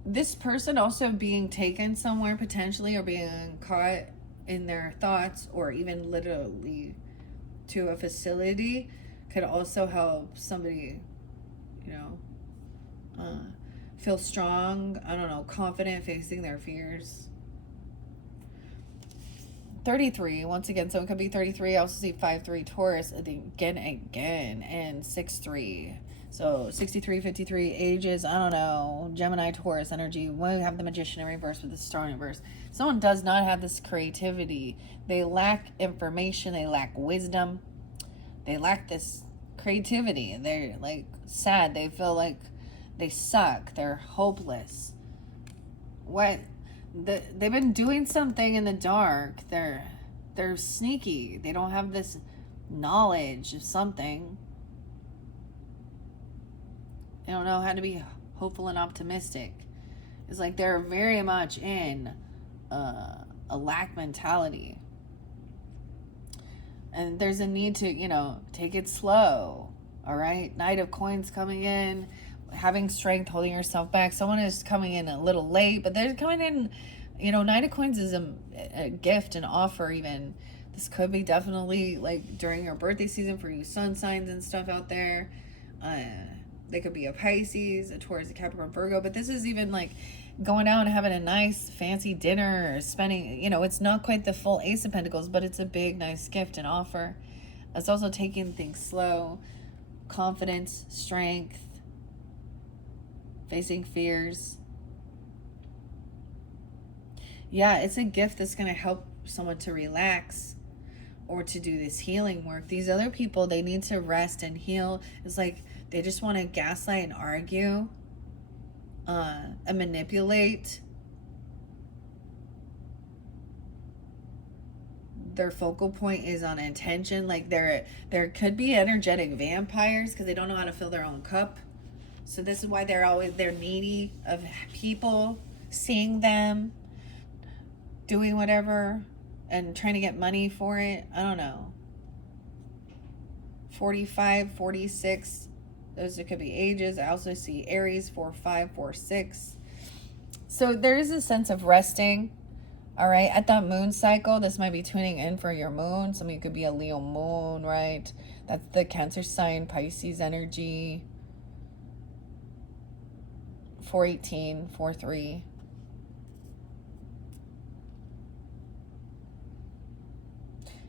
This person also being taken somewhere potentially, or being caught in their thoughts, or even literally to a facility, could also help somebody, you know, feel strong, I don't know, confident, facing their fears. 33, once again, so it could be 33. I also see 5-3 Taurus again, and 6-3. So 63, 53 ages, I don't know, Gemini, Taurus energy. When we have the Magician in reverse with the Star in reverse, someone does not have this creativity. They lack information, they lack wisdom, they lack this creativity. They're like sad, they feel like they suck, they're hopeless. What? They've been doing something in the dark. They're sneaky. They don't have this knowledge of something. They don't know how to be hopeful and optimistic. It's like they're very much in a lack mentality. And there's a need to, you know, take it slow. All right? Knight of Coins coming in. Having strength, holding yourself back. Someone is coming in a little late, but they're coming in, you know, Knight of Coins is a gift, an offer even. This could be definitely like during your birthday season for you sun signs and stuff out there. They could be a Pisces, a Taurus, a Capricorn, Virgo, but this is even like going out and having a nice fancy dinner, or spending, you know, it's not quite the full Ace of Pentacles, but it's a big, nice gift and offer. It's also taking things slow, confidence, strength, facing fears. Yeah, it's a gift that's going to help someone to relax or to do this healing work. These other people, they need to rest and heal. It's like they just want to gaslight and argue, and manipulate. Their focal point is on intention. Like there could be energetic vampires because they don't know how to fill their own cup. So this is why they're needy of people, seeing them, doing whatever, and trying to get money for it. I don't know. 45, 46, those could be ages. I also see Aries, 4-5, 4-6. So there is a sense of resting. All right, at that moon cycle, this might be tuning in for your moon. Some of you could be a Leo moon, right? That's the Cancer sign, Pisces energy. 4-18, 4-3.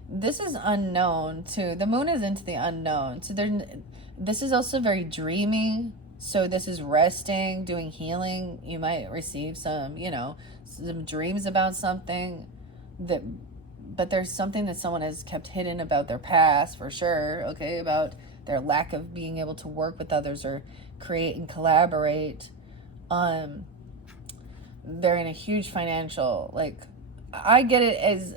This is unknown too. The moon is into the unknown. So this is also very dreamy. So this is resting, doing healing. You might receive some, you know, some dreams about something but there's something that someone has kept hidden about their past, for sure. Okay, about their lack of being able to work with others or create and collaborate. They're in a huge financial, like, I get it as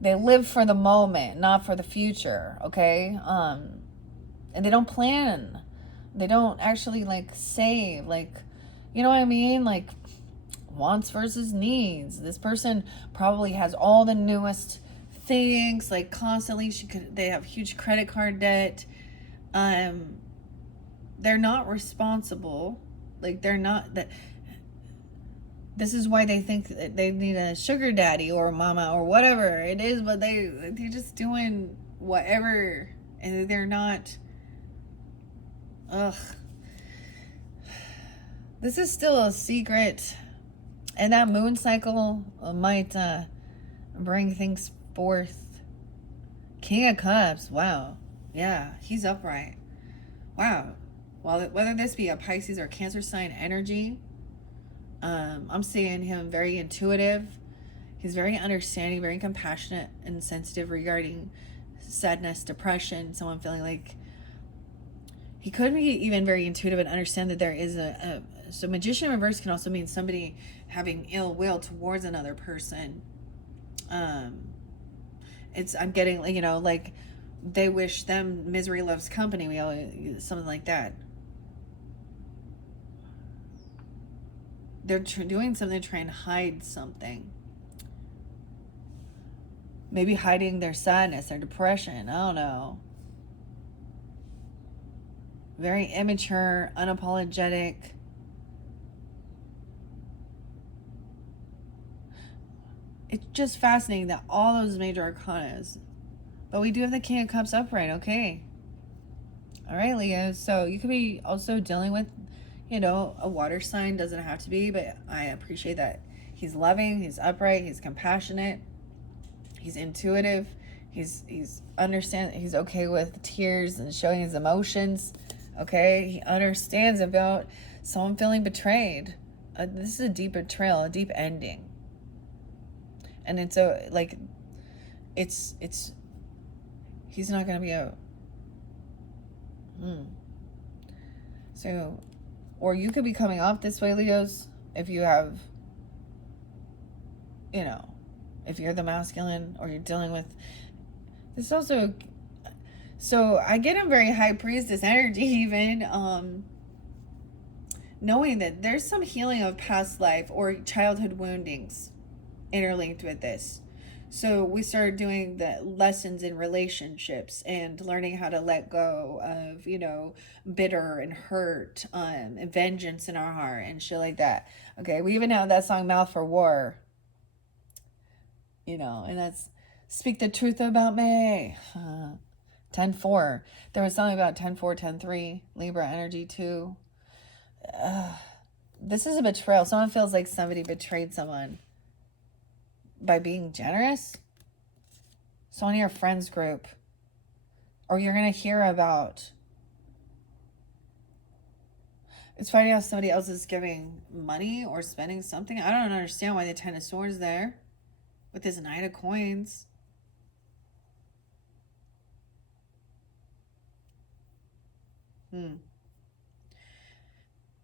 they live for the moment, not for the future. Okay, and they don't plan. They don't actually like save, like, you know what I mean? Like wants versus needs. This person probably has all the newest things, like constantly. They have huge credit card debt. They're not responsible. Like they're not that. This is why they think that they need a sugar daddy or mama or whatever it is, but they're just doing whatever, and they're not. Ugh. This is still a secret, and that moon cycle might bring things forth. King of Cups. Wow. Yeah, he's upright. Wow. Well, whether this be a Pisces or Cancer sign energy, I'm seeing him very intuitive. He's very understanding, very compassionate and sensitive regarding sadness, depression, someone feeling like he could be even very intuitive and understand that there is so magician in reverse can also mean somebody having ill will towards another person. I'm getting, you know, like they wish them misery loves company. We all, something like that. They're doing something to try and hide something. Maybe hiding their sadness, their depression. I don't know. Very immature, unapologetic. It's just fascinating that all those major arcanas. But we do have the King of Cups upright, okay. All right, Leo. So you could be also dealing with, you know, a water sign. Doesn't have to be, but I appreciate that he's loving, he's upright, he's compassionate, he's intuitive, he's understand, he's okay with tears and showing his emotions. Okay, he understands about someone feeling betrayed. This is a deep betrayal, a deep ending, and it's a like, it's he's not gonna be a. So, or you could be coming off this way, Leos, if you have, you know, if you're the masculine or you're dealing with this also. So I get a very high priestess energy, even knowing that there's some healing of past life or childhood woundings interlinked with this. So we started doing the lessons in relationships and learning how to let go of, you know, bitter and hurt, and vengeance in our heart and shit like that. Okay, we even have that song Mouth for War, you know, and that's Speak the Truth About Me. 10-4. There was something about 10-4, 10-3, Libra energy too. This is a betrayal. Someone feels like somebody betrayed someone by being generous. Someone in your friends group, or you're going to hear about. It's funny how somebody else is giving money or spending something. I don't understand why the 10 of Swords there with this Knight of Coins.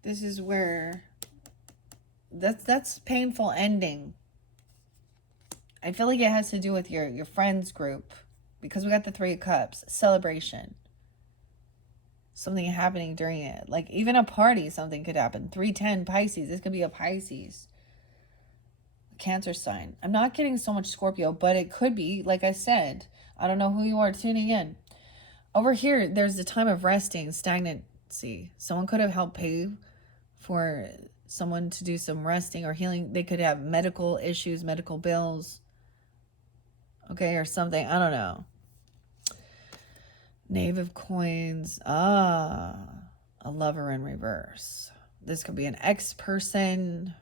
This is where that's painful ending. I feel like it has to do with your friends group, because we got the 3 of Cups, celebration. Something happening during it, like even a party, something could happen. 310 Pisces, this could be a Pisces, Cancer sign. I'm not getting so much Scorpio, but it could be, like I said, I don't know who you are tuning in. Over here, there's the time of resting, stagnancy. Someone could have helped pay for someone to do some resting or healing. They could have medical issues, medical bills, okay, or something. I don't know. Knave of Coins. A lover in reverse. This could be an ex-person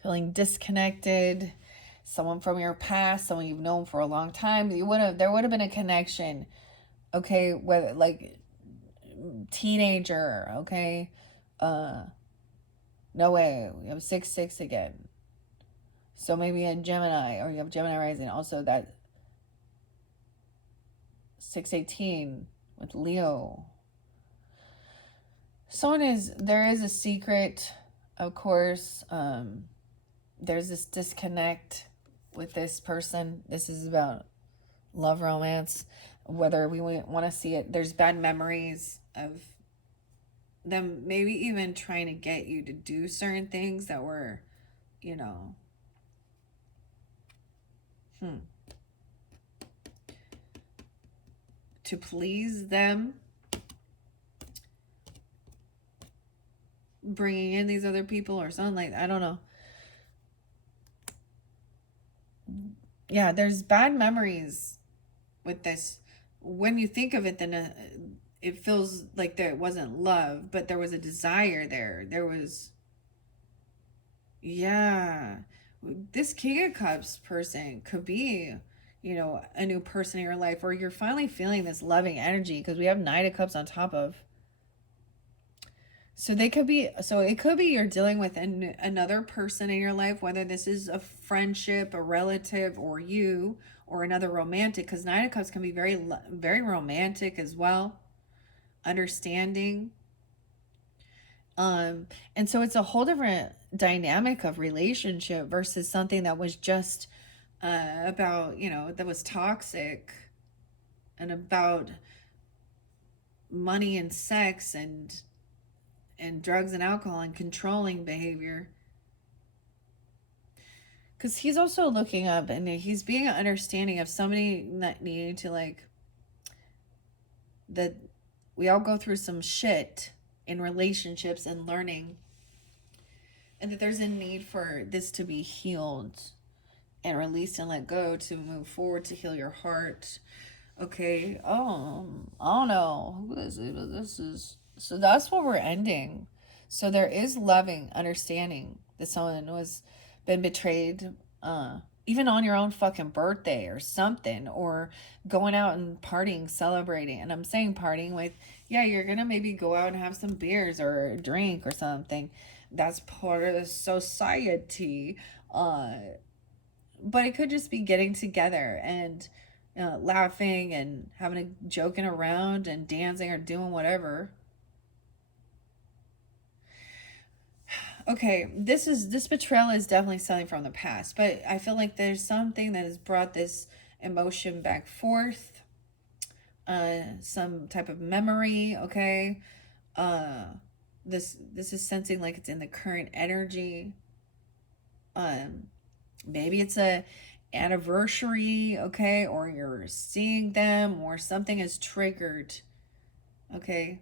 feeling disconnected, someone from your past, someone you've known for a long time. There would have been a connection, okay, whether like teenager, okay. No way, we have 6-6 again. So maybe a Gemini, or you have Gemini rising. Also that 6-18 with Leo. There is a secret, of course. There's this disconnect with this person. This is about love, romance, whether we want to see it. There's bad memories of them maybe even trying to get you to do certain things that were, you know, to please them. bringing in these other people or something like that. I don't know. Yeah, there's bad memories with this. When you think of it, then it feels like there wasn't love, but there was a desire there. There was, yeah. This King of Cups person could be, you know, a new person in your life, or you're finally feeling this loving energy because we have Knight of Cups on top of. So they could be, so it could be you're dealing with another person in your life, whether this is a friendship, a relative, or you, or another romantic, because Nine of Cups can be very romantic as well, understanding. And so it's a whole different dynamic of relationship versus something that was just about, you know, that was toxic and about money and sex and drugs and alcohol and controlling behavior. Because he's also looking up and he's being understanding of somebody that needed to, like, that we all go through some shit in relationships and learning, and that there's a need for this to be healed and released and let go to move forward, to heal your heart. Okay. I don't know who this is, but this is, so that's what we're ending. So there is loving understanding that someone was been betrayed, even on your own fucking birthday or something, or going out and partying, celebrating. And I'm saying partying with, yeah, you're gonna maybe go out and have some beers or a drink or something. That's part of the society. But it could just be getting together and laughing and having a joking around and dancing or doing whatever. Okay, this betrayal is definitely something from the past, but I feel like there's something that has brought this emotion back forth. Some type of memory, okay? This is sensing like it's in the current energy. Maybe it's a anniversary, okay, or you're seeing them, or something is triggered, okay.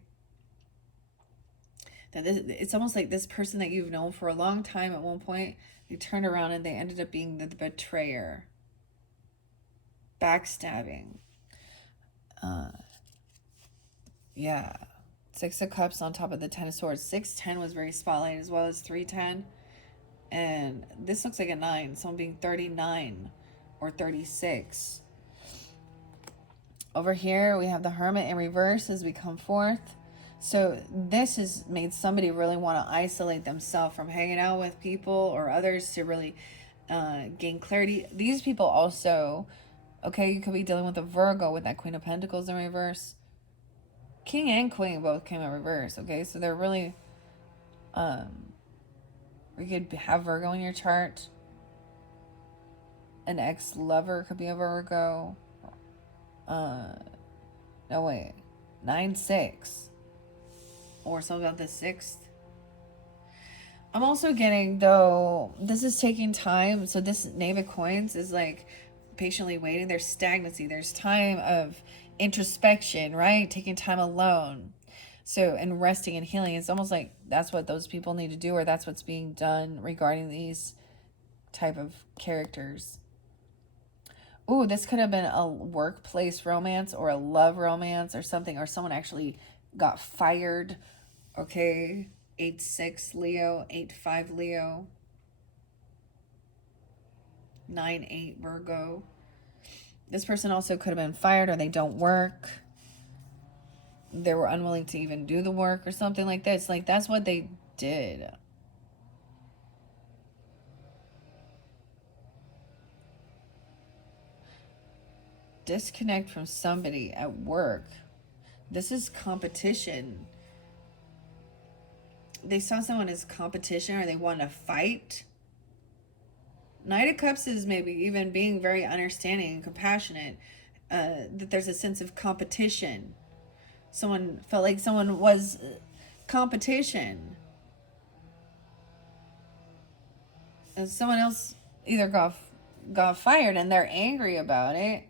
That it's almost like this person that you've known for a long time, at one point they turned around and they ended up being the betrayer, backstabbing. Yeah, Six of Cups on top of the Ten of Swords. 610 was very spotlight, as well as 310. And this looks like a 9, someone being 39 or 36. Over here we have the Hermit in reverse as we come forth. So this has made somebody really want to isolate themselves from hanging out with people or others to really gain clarity. These people also, okay, you could be dealing with a Virgo with that Queen of Pentacles in reverse. King and Queen both came in reverse, okay? So they're really, you could have Virgo in your chart. An ex-lover could be a Virgo. No, wait. 9-6. Or something about the 6th. I'm also getting, though, this is taking time. So this Knave of Coins is like patiently waiting. There's stagnancy. There's time of introspection, right? Taking time alone. So, and resting and healing. It's almost like that's what those people need to do, or that's what's being done regarding these type of characters. Ooh, this could have been a workplace romance or a love romance or something, or someone actually got fired. Okay, 8-6 Leo, 8-5 Leo, 9-8 Virgo. This person also could have been fired, or they don't work. They were unwilling to even do the work or something like this. Like, that's what they did. Disconnect from somebody at work. This is competition. They saw someone as competition, or they want to fight. Knight of Cups is maybe even being very understanding and compassionate. That there's a sense of competition. Someone felt like someone was competition. And someone else either got fired and they're angry about it.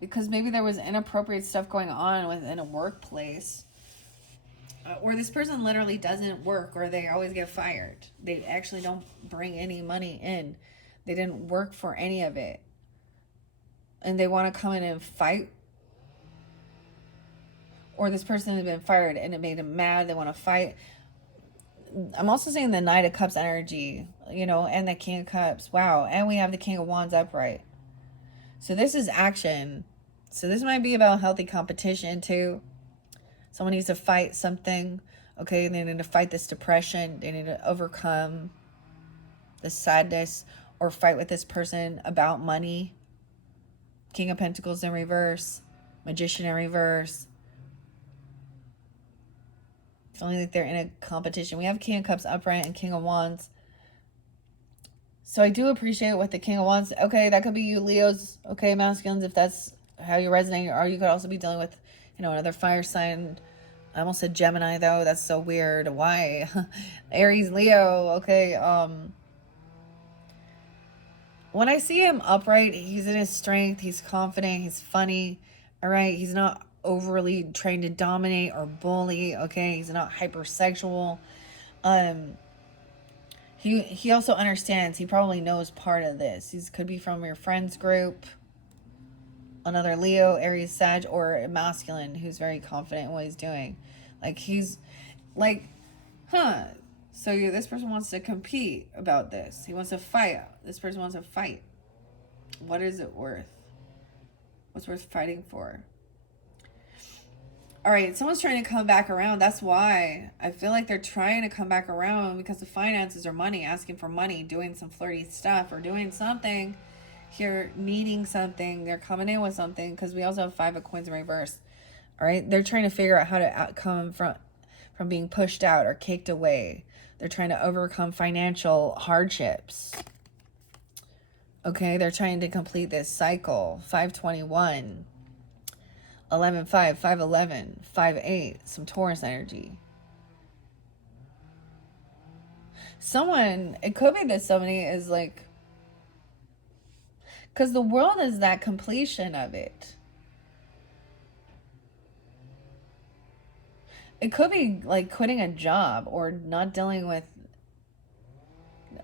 Because maybe there was inappropriate stuff going on within a workplace. or this person literally doesn't work, or they always get fired. They actually don't bring any money in. They didn't work for any of it. And they want to come in and fight. Or this person has been fired and it made them mad. They want to fight. I'm also seeing the Knight of Cups energy, and the King of Cups. Wow. And we have the King of Wands upright. So this is action. So this might be about healthy competition too. Someone needs to fight something. Okay, they need to fight this depression. They need to overcome the sadness, or fight with this person about money. King of Pentacles in reverse. Magician in reverse. Feeling like they're in a competition. We have King of Cups upright and King of Wands. So I do appreciate what the King of Wands. Okay, that could be you, Leos. Okay, masculines, if that's how you're resonating. Or you could also be dealing with, another fire sign. I almost said Gemini, though. That's so weird. Why? Aries, Leo. Okay, when I see him upright, he's in his strength. He's confident. He's funny. All right, he's not overly trying to dominate or bully. Okay, he's not hypersexual. He also understands. He probably knows part of this. He could be from your friends group. Another Leo, Aries, Sag, or a masculine who's very confident in what he's doing. Like, he's like, so this person wants to compete about this. He wants to fight. This person wants to fight. What is it worth? What's worth fighting for? All right, someone's trying to come back around. That's why I feel like they're trying to come back around, because the finances or money, asking for money, doing some flirty stuff, or doing something here, needing something. They're coming in with something, because we also have 5 of Coins in reverse. All right, they're trying to figure out how to come from being pushed out or caked away. They're trying to overcome financial hardships. Okay, they're trying to complete this cycle. 521, 11-5, 5-11, 5-8, some Taurus energy. It could be that somebody is like, because the world is that completion of it. It could be like quitting a job, or not dealing with,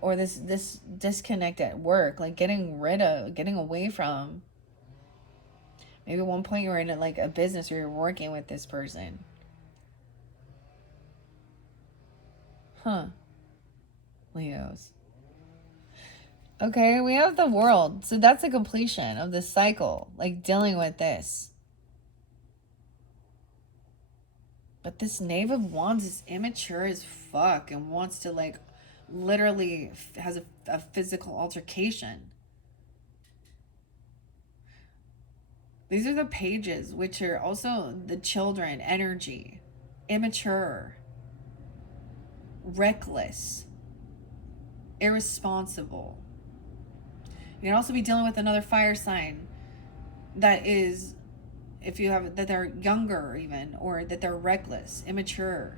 or this disconnect at work, like getting away from. Maybe at one point you were in like a business where you're working with this person. Leos. Okay, we have the World. So that's a completion of this cycle, like dealing with this. But this Knave of Wands is immature as fuck and wants to, like, literally has a physical altercation. These are the Pages, which are also the children energy. Immature. Reckless. Irresponsible. You can also be dealing with another fire sign that is, if you have, that they're younger even, or that they're reckless, immature.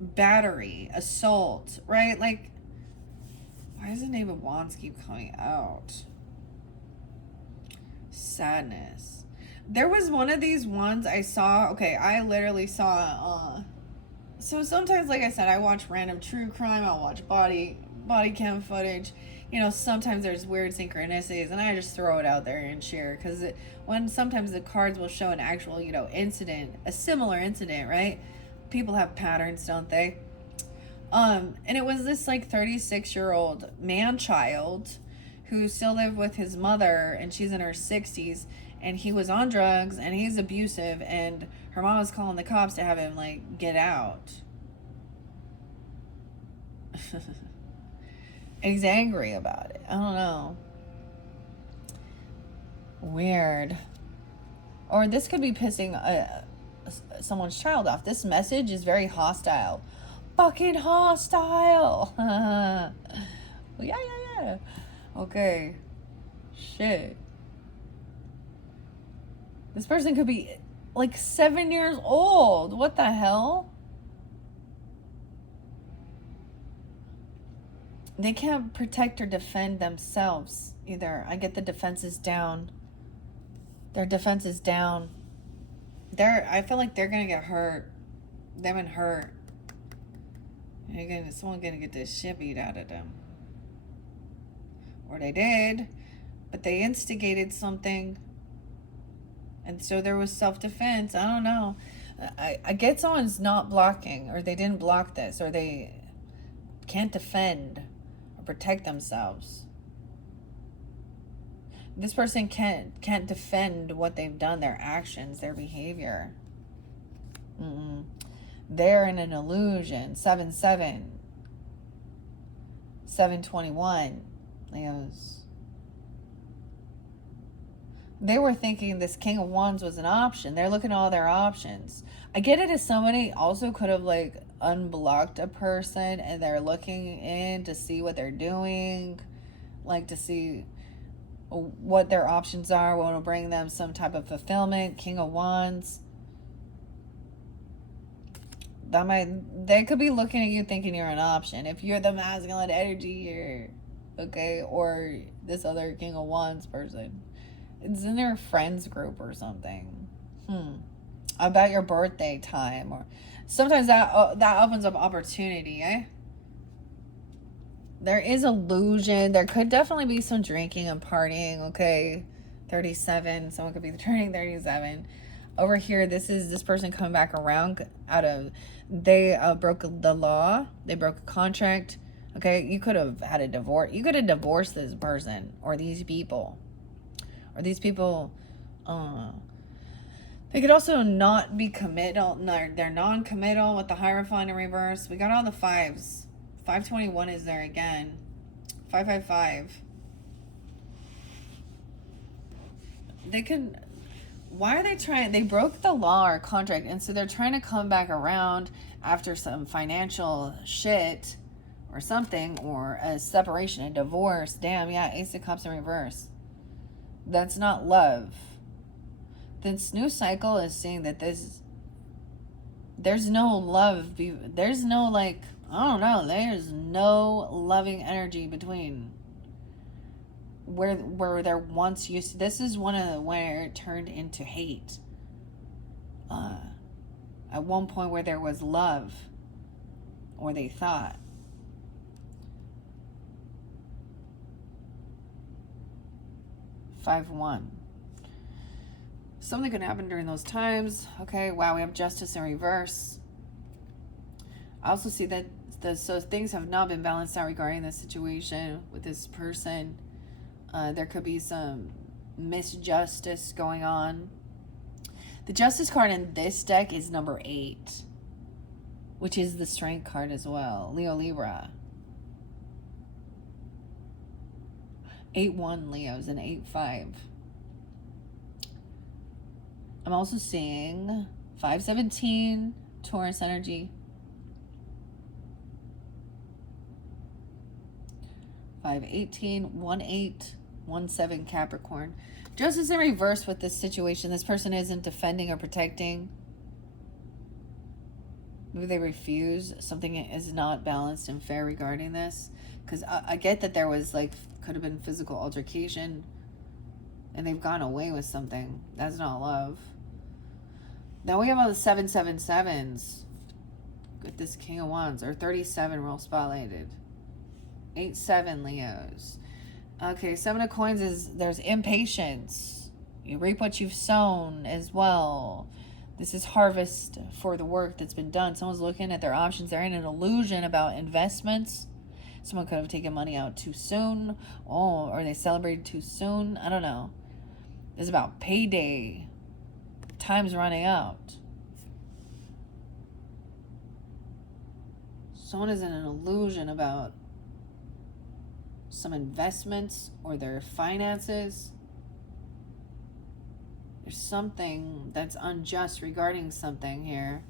Battery, assault, right? Like, why does the Knave of Wands keep coming out? Sadness. There was one of these ones I saw. Okay, I literally saw, so sometimes, like I said, I watch random true crime. I'll watch body cam footage. Sometimes there's weird synchronicities, and I just throw it out there and share, because when sometimes the cards will show an actual, incident, a similar incident, right? People have patterns, don't they? And it was this like 36-year-old man-child who still lived with his mother, and she's in her 60s, and he was on drugs, and he's abusive, and her mom was calling the cops to have him, like, get out. And he's angry about it. I don't know. Weird. Or this could be pissing someone's child off. This message is very hostile. Fucking hostile. Yeah. Okay. Shit. This person could be like 7 years old. What the hell? They can't protect or defend themselves either. I get the defense is down. Their defense is down. I feel like they're gonna get hurt. They've been hurt. Someone's gonna get this shit beat out of them. Or they did, but they instigated something. And so there was self-defense. I don't know. I get someone's not blocking, or they didn't block this, or they can't defend or protect themselves. This person can't defend what they've done, their actions, their behavior. They're in an illusion. 7-7. 7-21. Leos. They were thinking this King of Wands was an option. They're looking at all their options. I get it as somebody also could have like unblocked a person and they're looking in to see what they're doing, like to see what their options are, what will bring them some type of fulfillment. King of Wands. They could be looking at you thinking you're an option. If you're the masculine energy here, okay, or this other King of Wands person. It's in their friends group or something. About your birthday time, or sometimes that opens up opportunity, eh? There is illusion. There could definitely be some drinking and partying, okay? 37. Someone could be turning 37. Over here, this person coming back around out of, they broke the law. They broke a contract. Okay, you could have had a divorce. You could have divorced this person or these people. Or these people, they could also not be committal. No, they're non-committal with the Hierophant in reverse. We got all the fives. 521 is there again. 555. They could, why are they trying, they broke the law or contract, and so they're trying to come back around after some financial shit or something, or a separation, a divorce. Damn, yeah, Ace of Cups in reverse. That's not love. This new cycle is saying that there's no love. There's no, like, I don't know. There's no loving energy between where there once used to. This is one of the, where it turned into hate. At one point where there was love, or they thought. Five one. Something could happen during those times. Okay, wow, we have Justice in reverse. I also see that so things have not been balanced out regarding this situation with this person. There could be some misjustice going on. The Justice card in this deck is number 8, which is the Strength card as well. Leo Libra. 8-1 Leos and 8-5. I'm also seeing 5-17 Taurus energy. 5-18, 1-8, 1-7 Capricorn. Justice in reverse with this situation. This person isn't defending or protecting. Maybe they refuse. Something is not balanced and fair regarding this. Because I get that there was, like, could have been physical altercation. And they've gone away with something. That's not love. Now we have all the 777s. With this King of Wands. Or 37 real spotlighted. 8-7 Leos. Okay, 7 of Coins is, there's impatience. You reap what you've sown as well. This is harvest for the work that's been done. Someone's looking at their options. They're in an illusion about investments. Someone could have taken money out too soon. Oh, or they celebrated too soon. I don't know. It's about payday. Time's running out. Someone is in an illusion about some investments or their finances. There's something that's unjust regarding something here.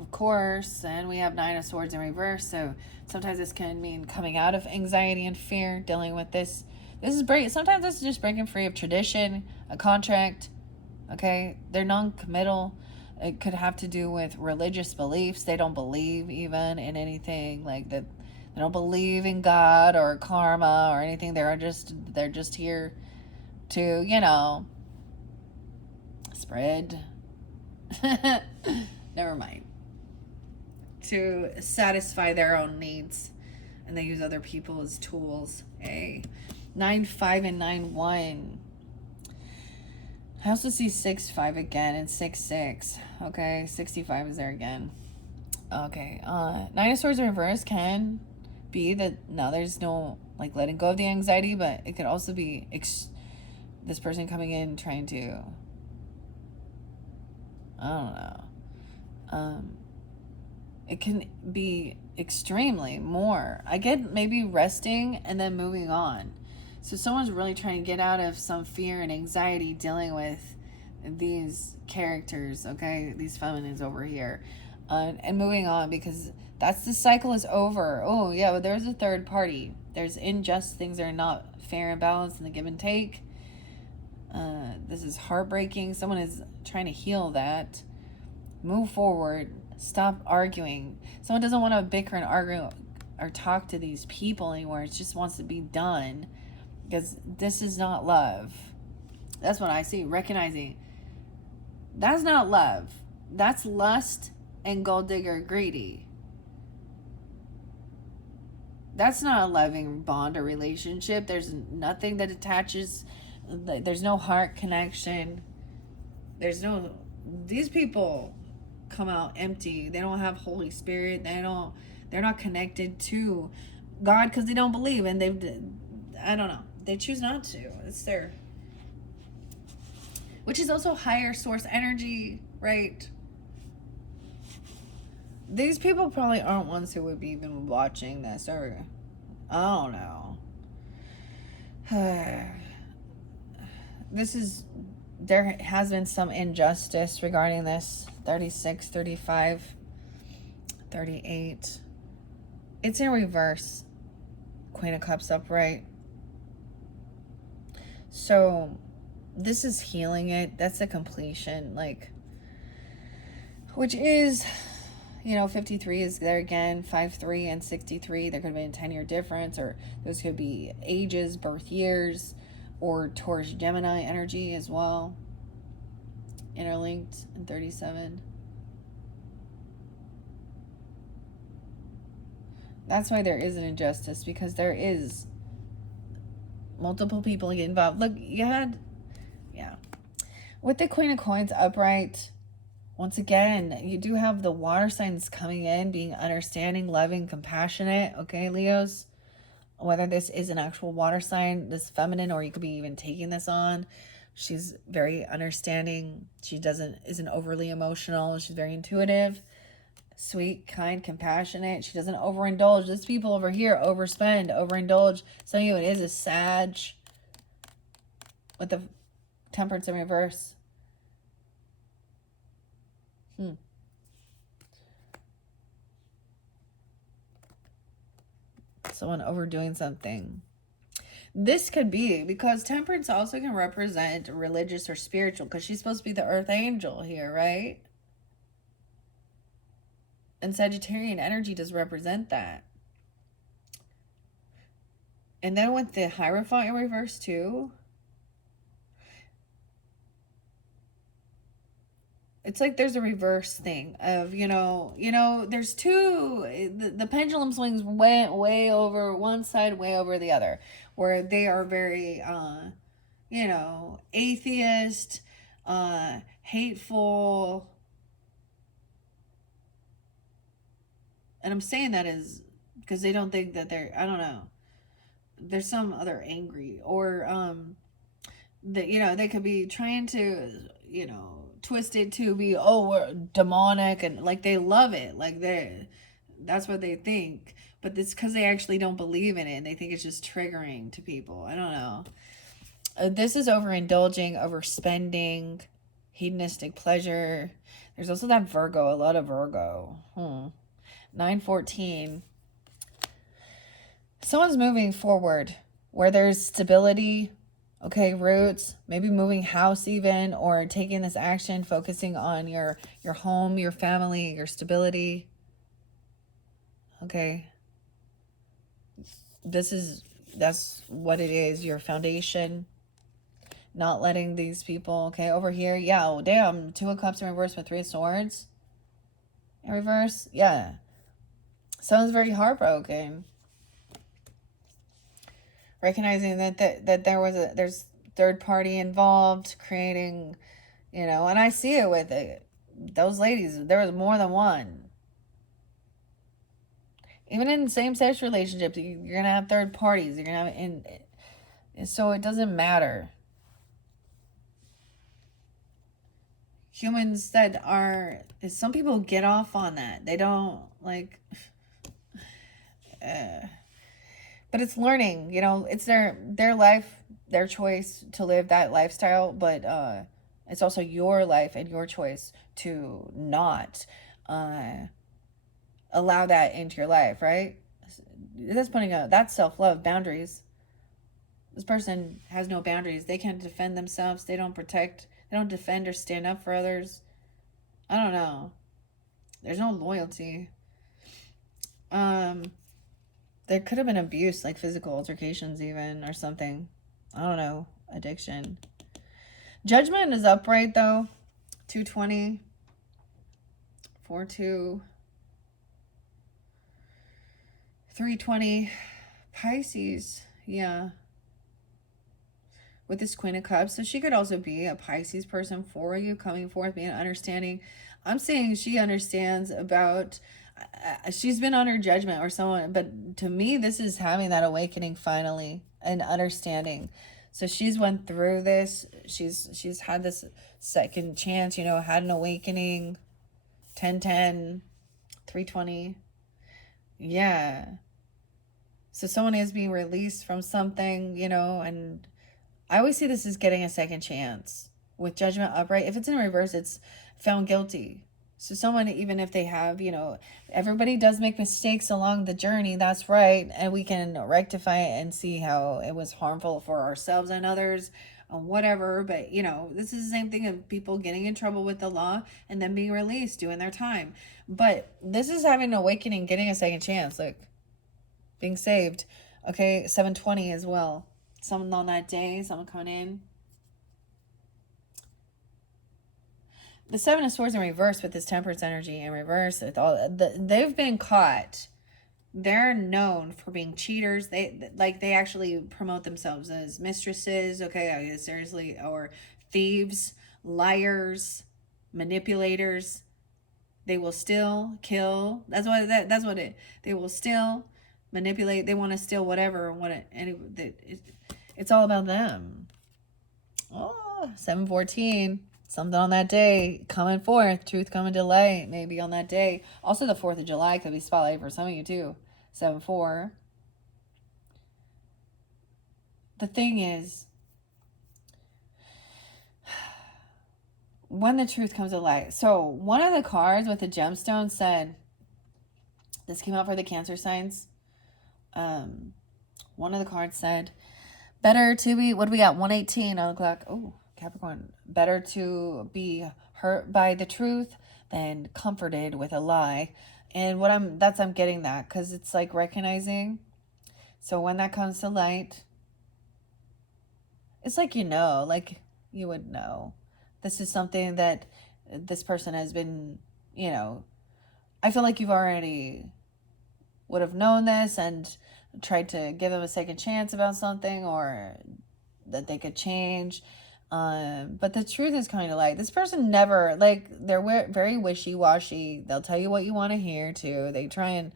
Of course, and we have 9 of Swords in reverse, so sometimes this can mean coming out of anxiety and fear, dealing with this. This is break. Sometimes this is just breaking free of tradition, a contract. Okay, they're non-committal. It could have to do with religious beliefs. They don't believe even in anything like that. They don't believe in God or karma or anything. They're just here to, you know, spread Never mind. To satisfy their own needs. And they use other people as tools. A 9-5 and 9-1. I also see 6-5 again and 6-6. Okay, 65 is there again. Okay, Nine of Swords in reverse can be that now there's no like letting go of the anxiety, but it could also be this person coming in trying to, I don't know. It can be extremely more. I get maybe resting and then moving on. So someone's really trying to get out of some fear and anxiety dealing with these characters, okay? These feminines over here. And moving on because that's the cycle is over. Oh, yeah, but there's a third party. There's unjust things that are not fair and balanced in the give and take. This is heartbreaking. Someone is trying to heal that. Move forward. Stop arguing. Someone doesn't want to bicker and argue or talk to these people anymore. It just wants to be done because this is not love. That's what I see. Recognizing that's not love. That's lust and gold digger greedy. That's not a loving bond or relationship. There's nothing that attaches. There's no heart connection. There's no. These people come out empty. They don't have Holy Spirit. They're not connected to God because they don't believe, and I don't know. They choose not to. It's their, which is also higher source energy, right? These people probably aren't ones who would be even watching this, or I don't know. There has been some injustice regarding this. 36, 35, 38. It's in reverse. Queen of Cups upright. So this is healing it. That's a completion, like, which is, 53 is there again. 5-3 and 63. There could have been a 10-year difference, or those could be ages, birth years, or Taurus Gemini energy as well. Interlinked in 37. That's why there is an injustice, because there is multiple people get involved. Look, yeah. With the Queen of Coins upright, once again, you do have the water signs coming in, being understanding, loving, compassionate. Okay, Leos? Whether this is an actual water sign, this feminine, or you could be even taking this on. She's very understanding. She isn't overly emotional. She's very intuitive, sweet, kind, compassionate. She doesn't overindulge. These people over here overspend, overindulge. Some of you, it is a Sag with the Temperance in reverse. Someone overdoing something. This could be because Temperance also can represent religious or spiritual, because she's supposed to be the earth angel here, right? And Sagittarian energy does represent that. And then with the Hierophant in reverse too, it's like there's a reverse thing of, there's two, the pendulum swings way over one side, way over the other, where they are very, atheist, hateful. And I'm saying that is because they don't think that I don't know. There's some other angry, or, that, they could be trying to, twist it to be, we're demonic, and like they love it, like that's what they think, but it's because they actually don't believe in it and they think it's just triggering to people. I don't know. This is overindulging, overspending, hedonistic pleasure. There's also that Virgo, a lot of Virgo. 9-14. Someone's moving forward where there's stability. Okay, roots, maybe moving house even, or taking this action, focusing on your home, your family, your stability. Okay. That's what it is, your foundation. not letting these people, okay, over here, yeah, oh, damn, 2 of Cups in reverse with 3 of Swords in reverse, yeah. Someone's very heartbroken. Recognizing that there's third party involved, creating, you know, and I see it with it. Those ladies, there was more than one. Even in same-sex relationships, you're gonna have third parties. You're gonna have, and so it doesn't matter. Humans that are, some people get off on that. They don't like, but it's learning. You know, it's their life, their choice to live that lifestyle. But it's also your life and your choice to not allow that into your life, right? That's that's self-love, boundaries. This person has no boundaries. They can't defend themselves. They don't protect. They don't defend or stand up for others. I don't know. There's no loyalty. There could have been abuse, like physical altercations even, or something. I don't know. Addiction. Judgment is upright though. 220. 4-2. 320. Pisces. Yeah. With this Queen of Cups. So she could also be a Pisces person for you, coming forth, being understanding. I'm saying she understands about, she's been on her judgment or someone, but to me, this is having that awakening finally and understanding. So she's went through this. She's had this second chance, you know, had an awakening. 10-10, 320. Yeah. So someone is being released from something, you know, and I always see this as getting a second chance. With Judgment upright, if it's in reverse, it's found guilty. So someone, even if they have, you know, everybody does make mistakes along the journey, that's right, and we can rectify it and see how it was harmful for ourselves and others, whatever. But, you know, this is the same thing of people getting in trouble with the law and then being released, doing their time. But this is having an awakening, getting a second chance, like being saved. Okay, 720 as well. Someone on that day, someone coming in. The 7 of Swords in reverse with this Temperance energy in reverse with all they've been caught. They're known for being cheaters. They actually promote themselves as mistresses. Okay, seriously, or thieves, liars, manipulators. They will steal, kill. That's what it. They will steal, manipulate. They want to steal whatever. It's all about them. Oh, 714. Something on that day coming forth. Truth coming to light. Maybe on that day. Also, the 4th of July could be spotlight for some of you too. 7-4. The thing is, when the truth comes to light. So one of the cards with the gemstone said, this came out for the Cancer signs. One of the cards said, better to be, what do we got? 118 on the clock. Oh, Capricorn. Better to be hurt by the truth than comforted with a lie. And I'm getting that, because it's like recognizing. So when that comes to light, it's like, you know, like you would know. This is something that this person has been, you know, I feel like you've already would have known this and tried to give them a second chance about something, or that they could change. But the truth is coming to light. This person never, like, they're very wishy-washy. They'll tell you what you want to hear too. They try and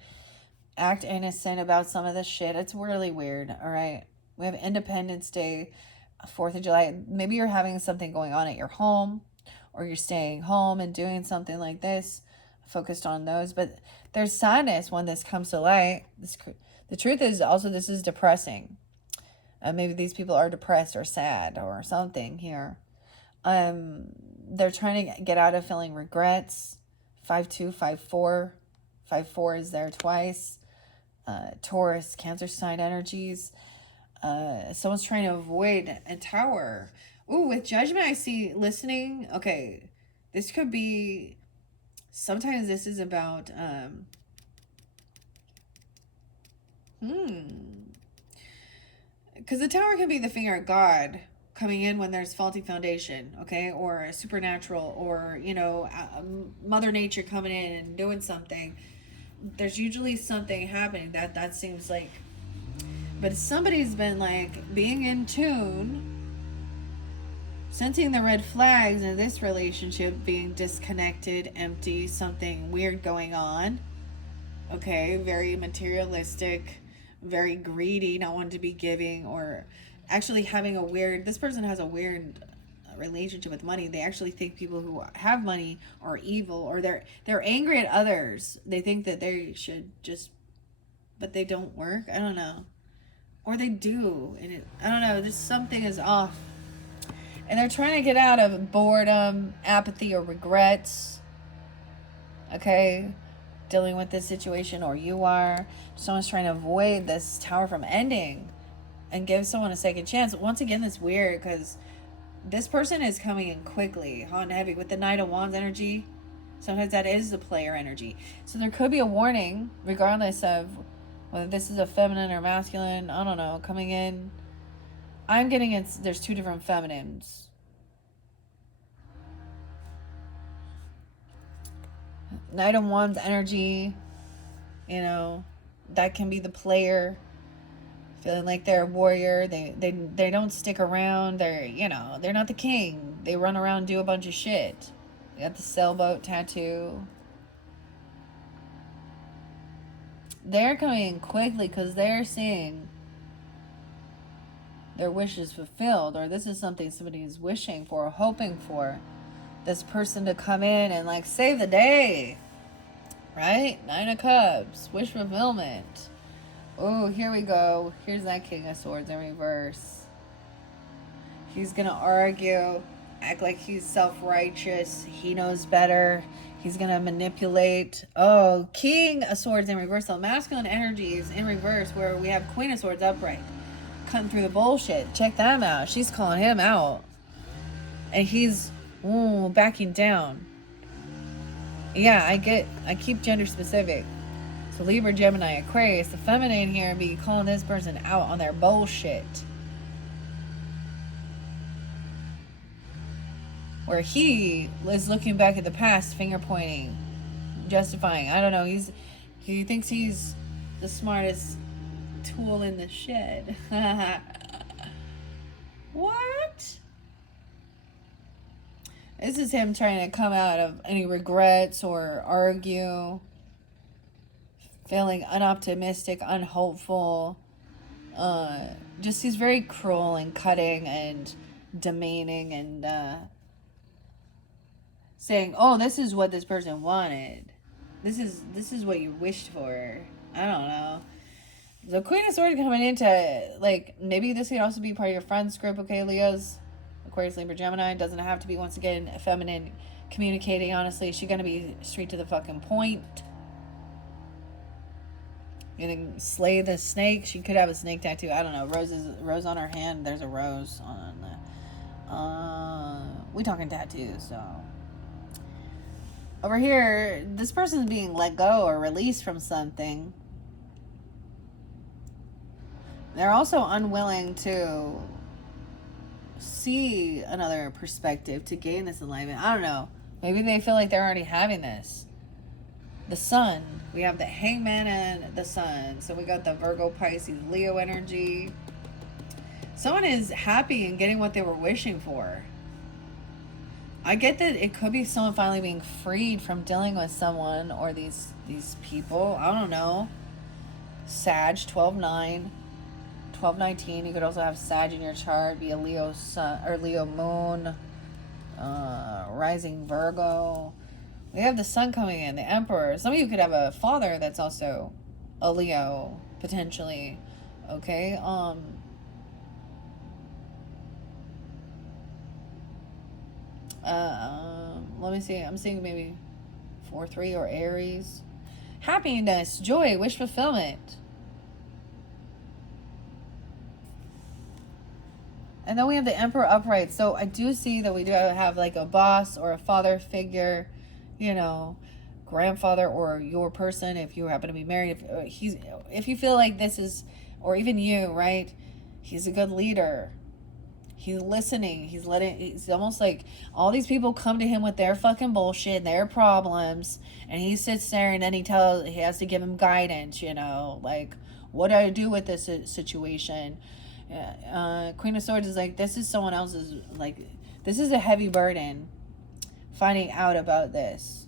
act innocent about some of this shit. It's really weird. All right. We have Independence Day, 4th of July. Maybe you're having something going on at your home, or you're staying home and doing something like this, focused on those. But there's sadness when this comes to light. The truth is also, this is depressing. Maybe these people are depressed or sad or something here. They're trying to get out of feeling regrets. 5-2, 5-4. 5-4 is there twice. Taurus, Cancer sign energies. Someone's trying to avoid a Tower. Ooh, with Judgment, I see listening. Okay, this could be, sometimes this is about, because the Tower can be the finger of God coming in when there's faulty foundation, okay, or a supernatural, or Mother Nature coming in and doing something. There's usually something happening that seems like, but somebody's been like being in tune, sensing the red flags in this relationship, being disconnected, empty, something weird going on. Okay, very materialistic, very greedy, not wanting to be giving, or actually having a weird, this person has a weird relationship with money. They actually think people who have money are evil, or they're angry at others. They think that they should just, but they don't work. I don't know. Or they do, and I don't know, just something is off. And they're trying to get out of boredom, apathy, or regrets. Okay? Dealing with this situation, or you are. Someone's trying to avoid this tower from ending and give someone a second chance. Once again, it's weird because this person is coming in quickly, hot and heavy, with the Knight of Wands energy. Sometimes that is the player energy. So there could be a warning, regardless of whether this is a feminine or masculine, I don't know, coming in. I'm getting there's two different feminines. Knight of Wands energy, that can be the player feeling like they're a warrior. They don't stick around. They're not the king. They run around and do a bunch of shit. They got the sailboat tattoo. They're coming in quickly because they're seeing their wishes fulfilled, or this is something somebody is wishing for or hoping for. This person to come in and like save the day, right? 9 of Cups, wish fulfillment. Oh, here we go. Here's that King of Swords in reverse. He's gonna argue, act like he's self-righteous. He knows better. He's gonna manipulate. Oh, King of Swords in reverse. So masculine energies in reverse, where we have Queen of Swords upright, cutting through the bullshit. Check that out. She's calling him out, and he's backing down. Yeah, I keep gender specific. So Libra, Gemini, Aquarius, the feminine here be calling this person out on their bullshit. Where he is looking back at the past, finger pointing, justifying. I don't know. He thinks he's the smartest tool in the shed. What? This is him trying to come out of any regrets or argue, feeling unoptimistic, unhopeful. Just he's very cruel and cutting and demeaning and saying, "Oh, this is what this person wanted. This is what you wished for." I don't know. The Queen of Swords coming into, like, maybe this could also be part of your friends group, okay, Leos? Aquarius, Libra, Gemini. Doesn't have to be, once again, feminine communicating, honestly. She's going to be straight to the fucking point. You can slay the snake. She could have a snake tattoo. I don't know. Rose on her hand. There's a rose on we talking tattoos, so. Over here, this person's being let go or released from something. They're also unwilling to see another perspective to gain this alignment. I don't know. Maybe they feel like they're already having this. The Sun. We have the Hangman and the Sun. So we got the Virgo, Pisces, Leo energy. Someone is happy and getting what they were wishing for. I get that it could be someone finally being freed from dealing with someone or these people. I don't know. Sag, 12-9. 12-19. You could also have Sag in your chart, be a Leo Sun or Leo Moon, rising Virgo. We have the Sun coming in, the Emperor. Some of you could have a father that's also a Leo, potentially. Okay. Let me see. I'm seeing maybe 4-3 or Aries. Happiness, joy, wish fulfillment. And then we have the Emperor upright. So I do see that we do have like a boss or a father figure, grandfather or your person, if you happen to be married. If you feel like this is, or even you, right? He's a good leader. He's listening. He's almost like all these people come to him with their fucking bullshit, their problems, and he sits there and then he has to give him guidance, like, what do I do with this situation? Queen of Swords is like, this is someone else's, like, this is a heavy burden finding out about this.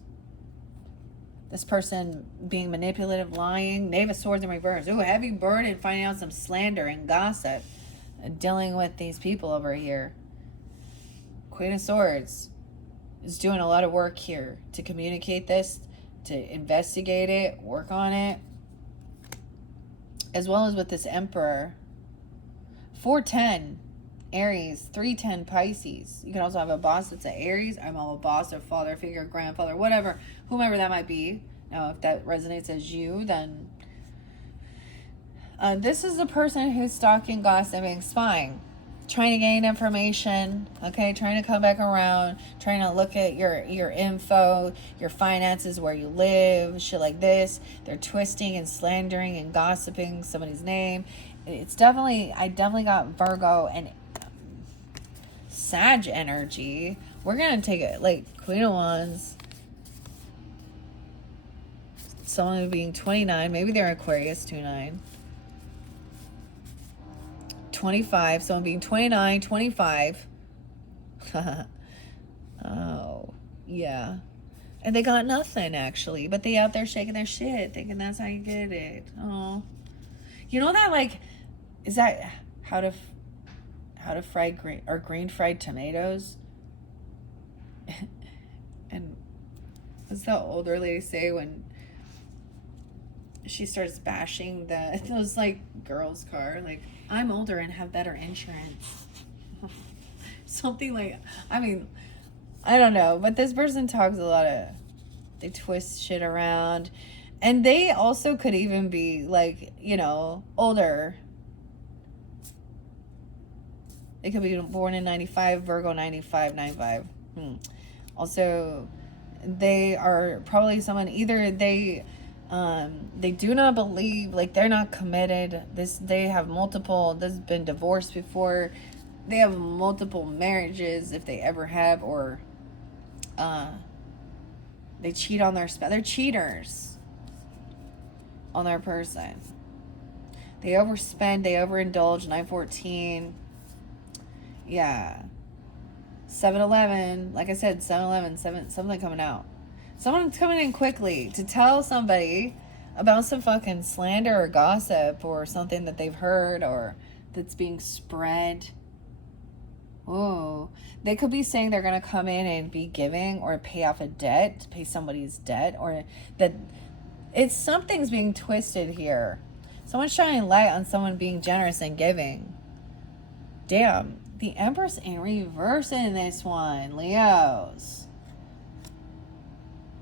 This person being manipulative, lying. Knave of Swords in reverse. Ooh, heavy burden finding out some slander and gossip. Dealing with these people over here. Queen of Swords is doing a lot of work here to communicate this, to investigate it, work on it. As well as with this Emperor. 410 Aries, 310 Pisces. You can also have a boss that's an Aries. I'm a boss or father figure, grandfather, whatever, whomever that might be. Now, if that resonates as you, then this is the person who's stalking, gossiping, spying, trying to gain information, okay, trying to come back around, trying to look at your info, your finances, where you live, shit like this. They're twisting and slandering and gossiping somebody's name. I definitely got Virgo and Sag energy. We're gonna take it like Queen of Wands. Someone being 29, maybe they're Aquarius 29. 25, someone being 29, 25. Oh, yeah. And they got nothing, actually. But they out there shaking their shit, thinking that's how you get it. Oh. You know that, like, is that how to fry green fried tomatoes? And what's the older lady say when she starts bashing those, like, girls' car? Like, I'm older and have better insurance. Something like, I mean, I don't know. But this person talks a lot of, they twist shit around. And they also could even be, like, older. They could be born in 95, Virgo 95, 95. Also, they are probably someone, either they do not believe, like, they're not committed. They have multiple, this has been divorced before. They have multiple marriages, if they ever have, or they cheat on their spouse. They're cheaters on their person. They overspend, they overindulge. 914. Yeah. 7-Eleven. Like I said, 7-Eleven, something coming out. Someone's coming in quickly to tell somebody about some fucking slander or gossip or something that they've heard or that's being spread. Oh, they could be saying they're going to come in and be giving or pay off a debt, pay somebody's debt, or that it's something's being twisted here. Someone's shining light on someone being generous and giving. Damn, the Empress in reverse in this one, Leos.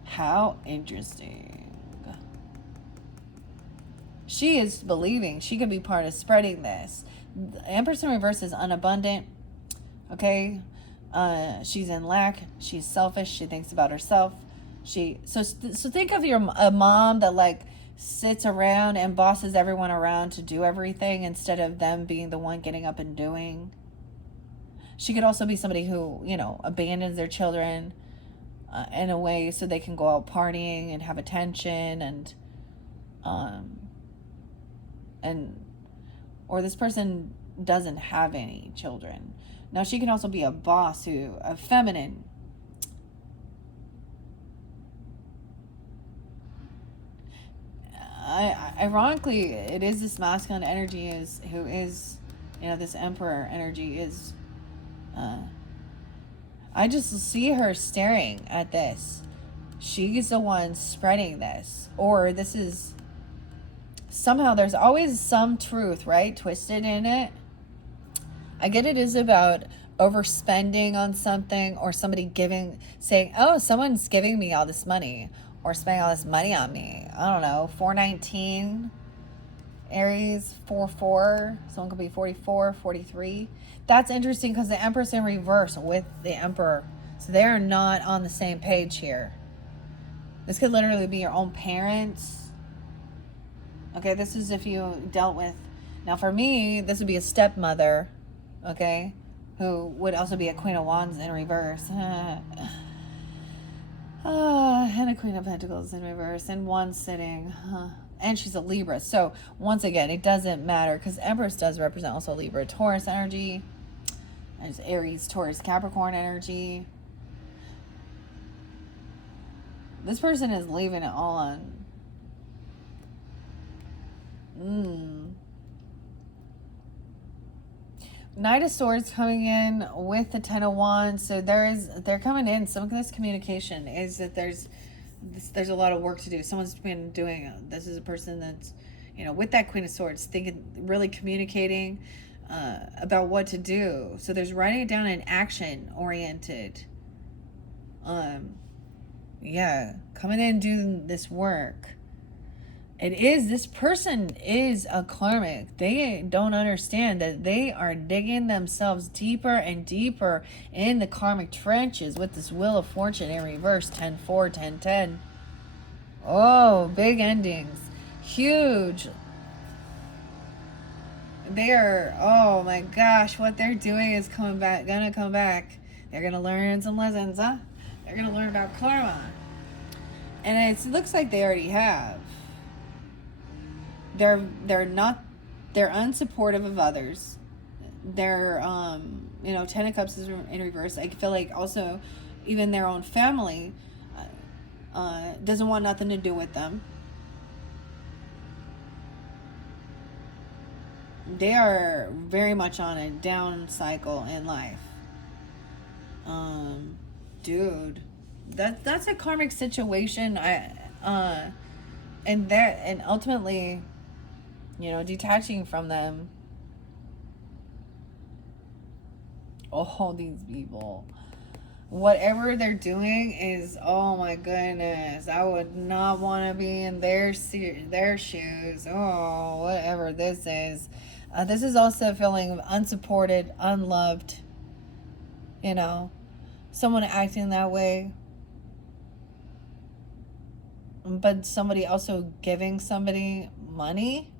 How interesting. She is believing she could be part of spreading this. The Empress in reverse is unabundant. Okay, she's in lack. She's selfish. She thinks about herself. So think of a mom that, like, sits around and bosses everyone around to do everything instead of them being the one getting up and doing. She could also be somebody who, abandons their children in a way so they can go out partying and have attention or this person doesn't have any children. Now, she can also be a boss a feminine. Ironically, it is this masculine energy who is, this Emperor energy is, I just see her staring at this. She's the one spreading this. Or this is, somehow there's always some truth, right, twisted in it. I get it is about overspending on something or somebody saying, oh, someone's giving me all this money or spending all this money on me. I don't know, 419, Aries, 44. Someone could be 44, 43. That's interesting because the Empress in reverse with the Emperor. So they're not on the same page here. This could literally be your own parents. Okay, this is if you dealt with... Now for me, this would be a stepmother. Okay, who would also be a Queen of Wands in reverse. And a Queen of Pentacles in reverse, and one sitting. And she's a Libra. So, once again, it doesn't matter because Empress does represent also Libra, Taurus energy. There's Aries, Taurus, Capricorn energy. This person is leaving it all on. Knight of Swords coming in with the Ten of Wands. So they're coming in. Some of this communication is that there's a lot of work to do. Someone's been doing, this is a person that's, with that Queen of Swords, thinking, really communicating about what to do. So there's writing it down in action oriented. Yeah, coming in doing this work. This person is a karmic. They don't understand that they are digging themselves deeper and deeper in the karmic trenches with this Wheel of Fortune in reverse, 10-4, 10-10. Oh, big endings. Huge. They are, oh my gosh, what they're doing is gonna come back. They're gonna learn some lessons, huh? They're gonna learn about karma. And it looks like they already have. They're unsupportive of others. They're Ten of Cups is in reverse. I feel like also even their own family doesn't want nothing to do with them. They are very much on a down cycle in life. Dude, that's a karmic situation. And ultimately, detaching from them. Oh, these people. Whatever they're doing is, oh my goodness, I would not want to be in their shoes. Oh, whatever this is. This is also a feeling of unsupported, unloved. Someone acting that way. But somebody also giving somebody money.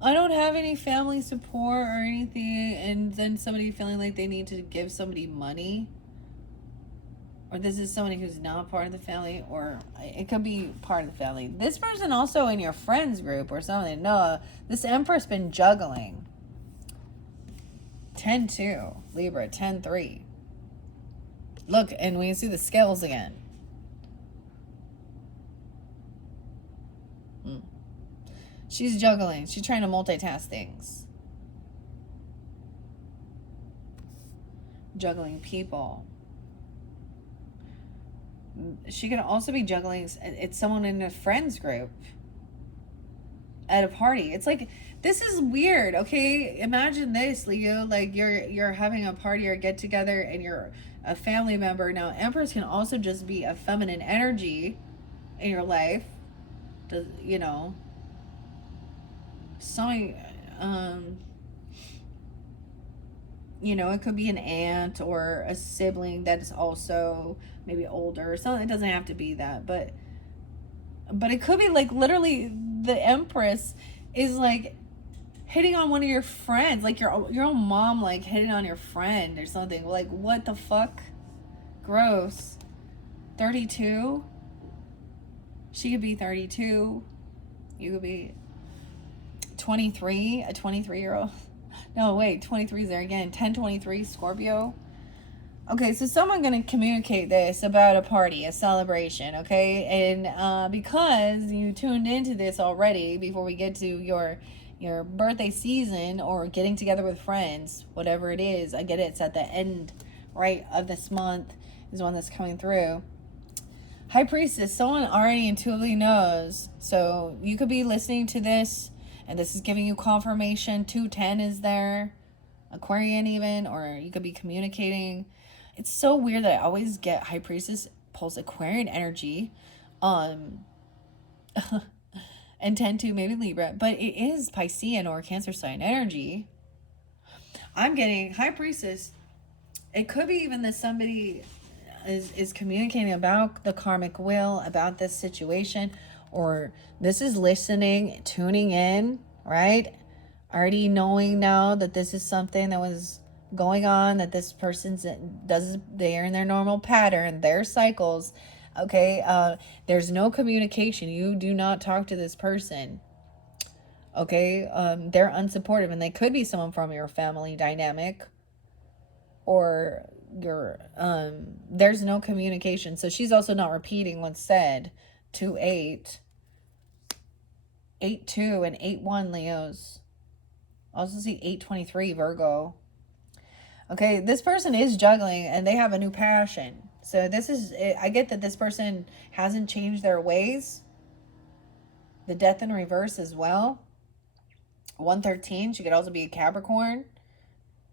I don't have any family support or anything, and then somebody feeling like they need to give somebody money. Or this is somebody who's not part of the family, or it could be part of the family. This person also in your friends group or something. No, this Empress been juggling. 10-2, Libra, 10-3. Look, and we see the scales again. She's juggling. She's trying to multitask things. Juggling people. She could also be juggling. It's someone in a friends group at a party. It's like, this is weird. Okay, imagine this, Leo. Like you're having a party or get together, and you're a family member. Now, Empress can also just be a feminine energy in your life. Something, it could be an aunt or a sibling that is also maybe older or something. It doesn't have to be that, but it could be like literally the Empress is like hitting on one of your friends, like your own mom, like hitting on your friend or something. Like, what the fuck? Gross. 32. She could be 32. You could be 23, a 23-year-old. No, wait, 23 is there again. 10-23, Scorpio. Okay, so someone going to communicate this about a party, a celebration, okay? And because you tuned into this already before we get to your birthday season or getting together with friends, whatever it is, I get it, it's at the end, right, of this month is one that's coming through. High Priestess, someone already intuitively knows. So you could be listening to this, and this is giving you confirmation. 210 is there. Aquarian even, or you could be communicating. It's so weird that I always get High Priestess pulse Aquarian energy. And 10-2, maybe Libra. But it is Piscean or Cancer sign energy. I'm getting High Priestess. It could be even that somebody is communicating about the karmic wheel, about this situation, or this is listening, tuning in, right? already knowing now that this is something that was going on, that this person's they're in their normal pattern, their cycles. Okay, there's no communication. You do not talk to this person. Okay, they're unsupportive, and they could be someone from your family dynamic, or your there's no communication. So she's also not repeating what's said. 2-8, 8-2, and 8-1 Leos. I also see 8-23 Virgo. Okay, this person is juggling and they have a new passion. So this is, I get that this person hasn't changed their ways. The Death in reverse as well. 113, she could also be a Capricorn.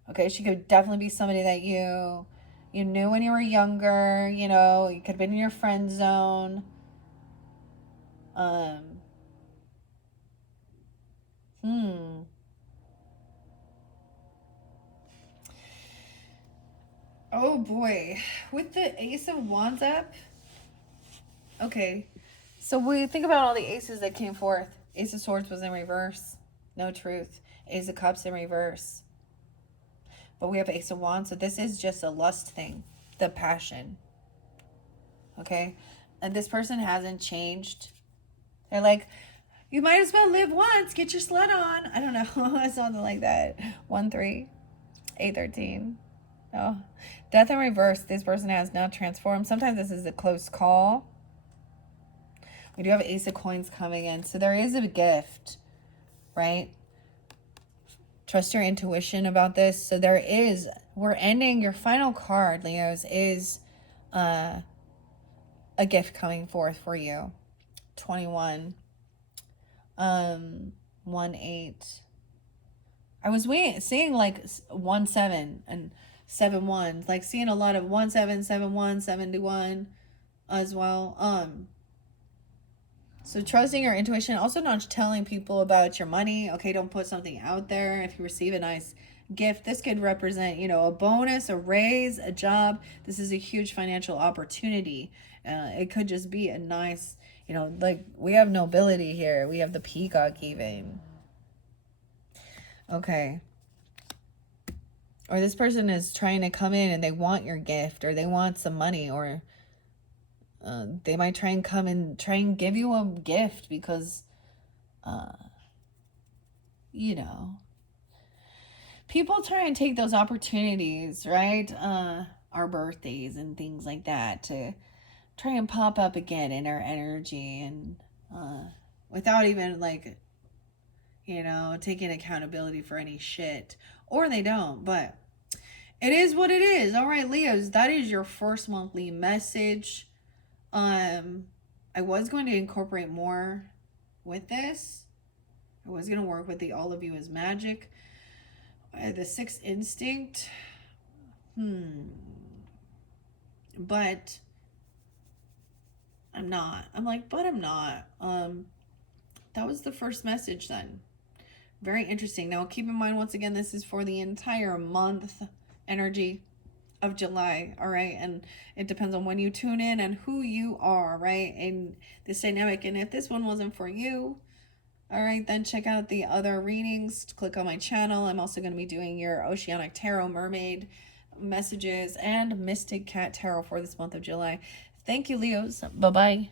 Okay, she could definitely be somebody that you knew when you were younger. You know, you could have been in your friend zone. Oh boy, with the Ace of Wands up. Okay, so we think about all the aces that came forth. Ace of Swords was in reverse. No truth. Ace of Cups in reverse. But we have Ace of Wands, so this is just a lust thing. The passion. Okay? And this person hasn't changed. They're like, you might as well live once. Get your slut on. I don't know. Something like that. 1-3. 8-13. Oh. Death in reverse. This person has now transformed. Sometimes this is a close call. We do have Ace of Coins coming in. So there is a gift, right? Trust your intuition about this. So there is, we're ending, your final card, Leos, is a gift coming forth for you. 21. 1-8. I was seeing like 1-7 and 7-1. Like seeing a lot of 1-7, 7-1, 7-1 as well. So trusting your intuition, also not telling people about your money. Okay, don't put something out there. If you receive a nice gift, this could represent, you know, a bonus, a raise, a job. This is a huge financial opportunity. It could just be a nice, you know, like we have nobility here. We have the peacock even. Okay. Or this person is trying to come in and they want your gift, or they want some money, or they might try and come and try and give you a gift because, you know, people try and take those opportunities, right? Our birthdays and things like that to try and pop up again in our energy, and without even like, you know, taking accountability for any shit. Or they don't, but it is what it is. All right, Leos, that is your first monthly message. I was going to incorporate more with this. I was going to work with the All of You is Magic. The Sixth Instinct. But I'm not. I'm like, but I'm not. That was the first message then. Very interesting. Now, keep in mind, once again, this is for the entire month energy of July, all right? And it depends on when you tune in and who you are, right? In this dynamic. And if this one wasn't for you, all right, then check out the other readings. Click on my channel. I'm also going to be doing your Oceanic Tarot, Mermaid messages, and Mystic Cat Tarot for this month of July. Thank you, Leos. Bye-bye.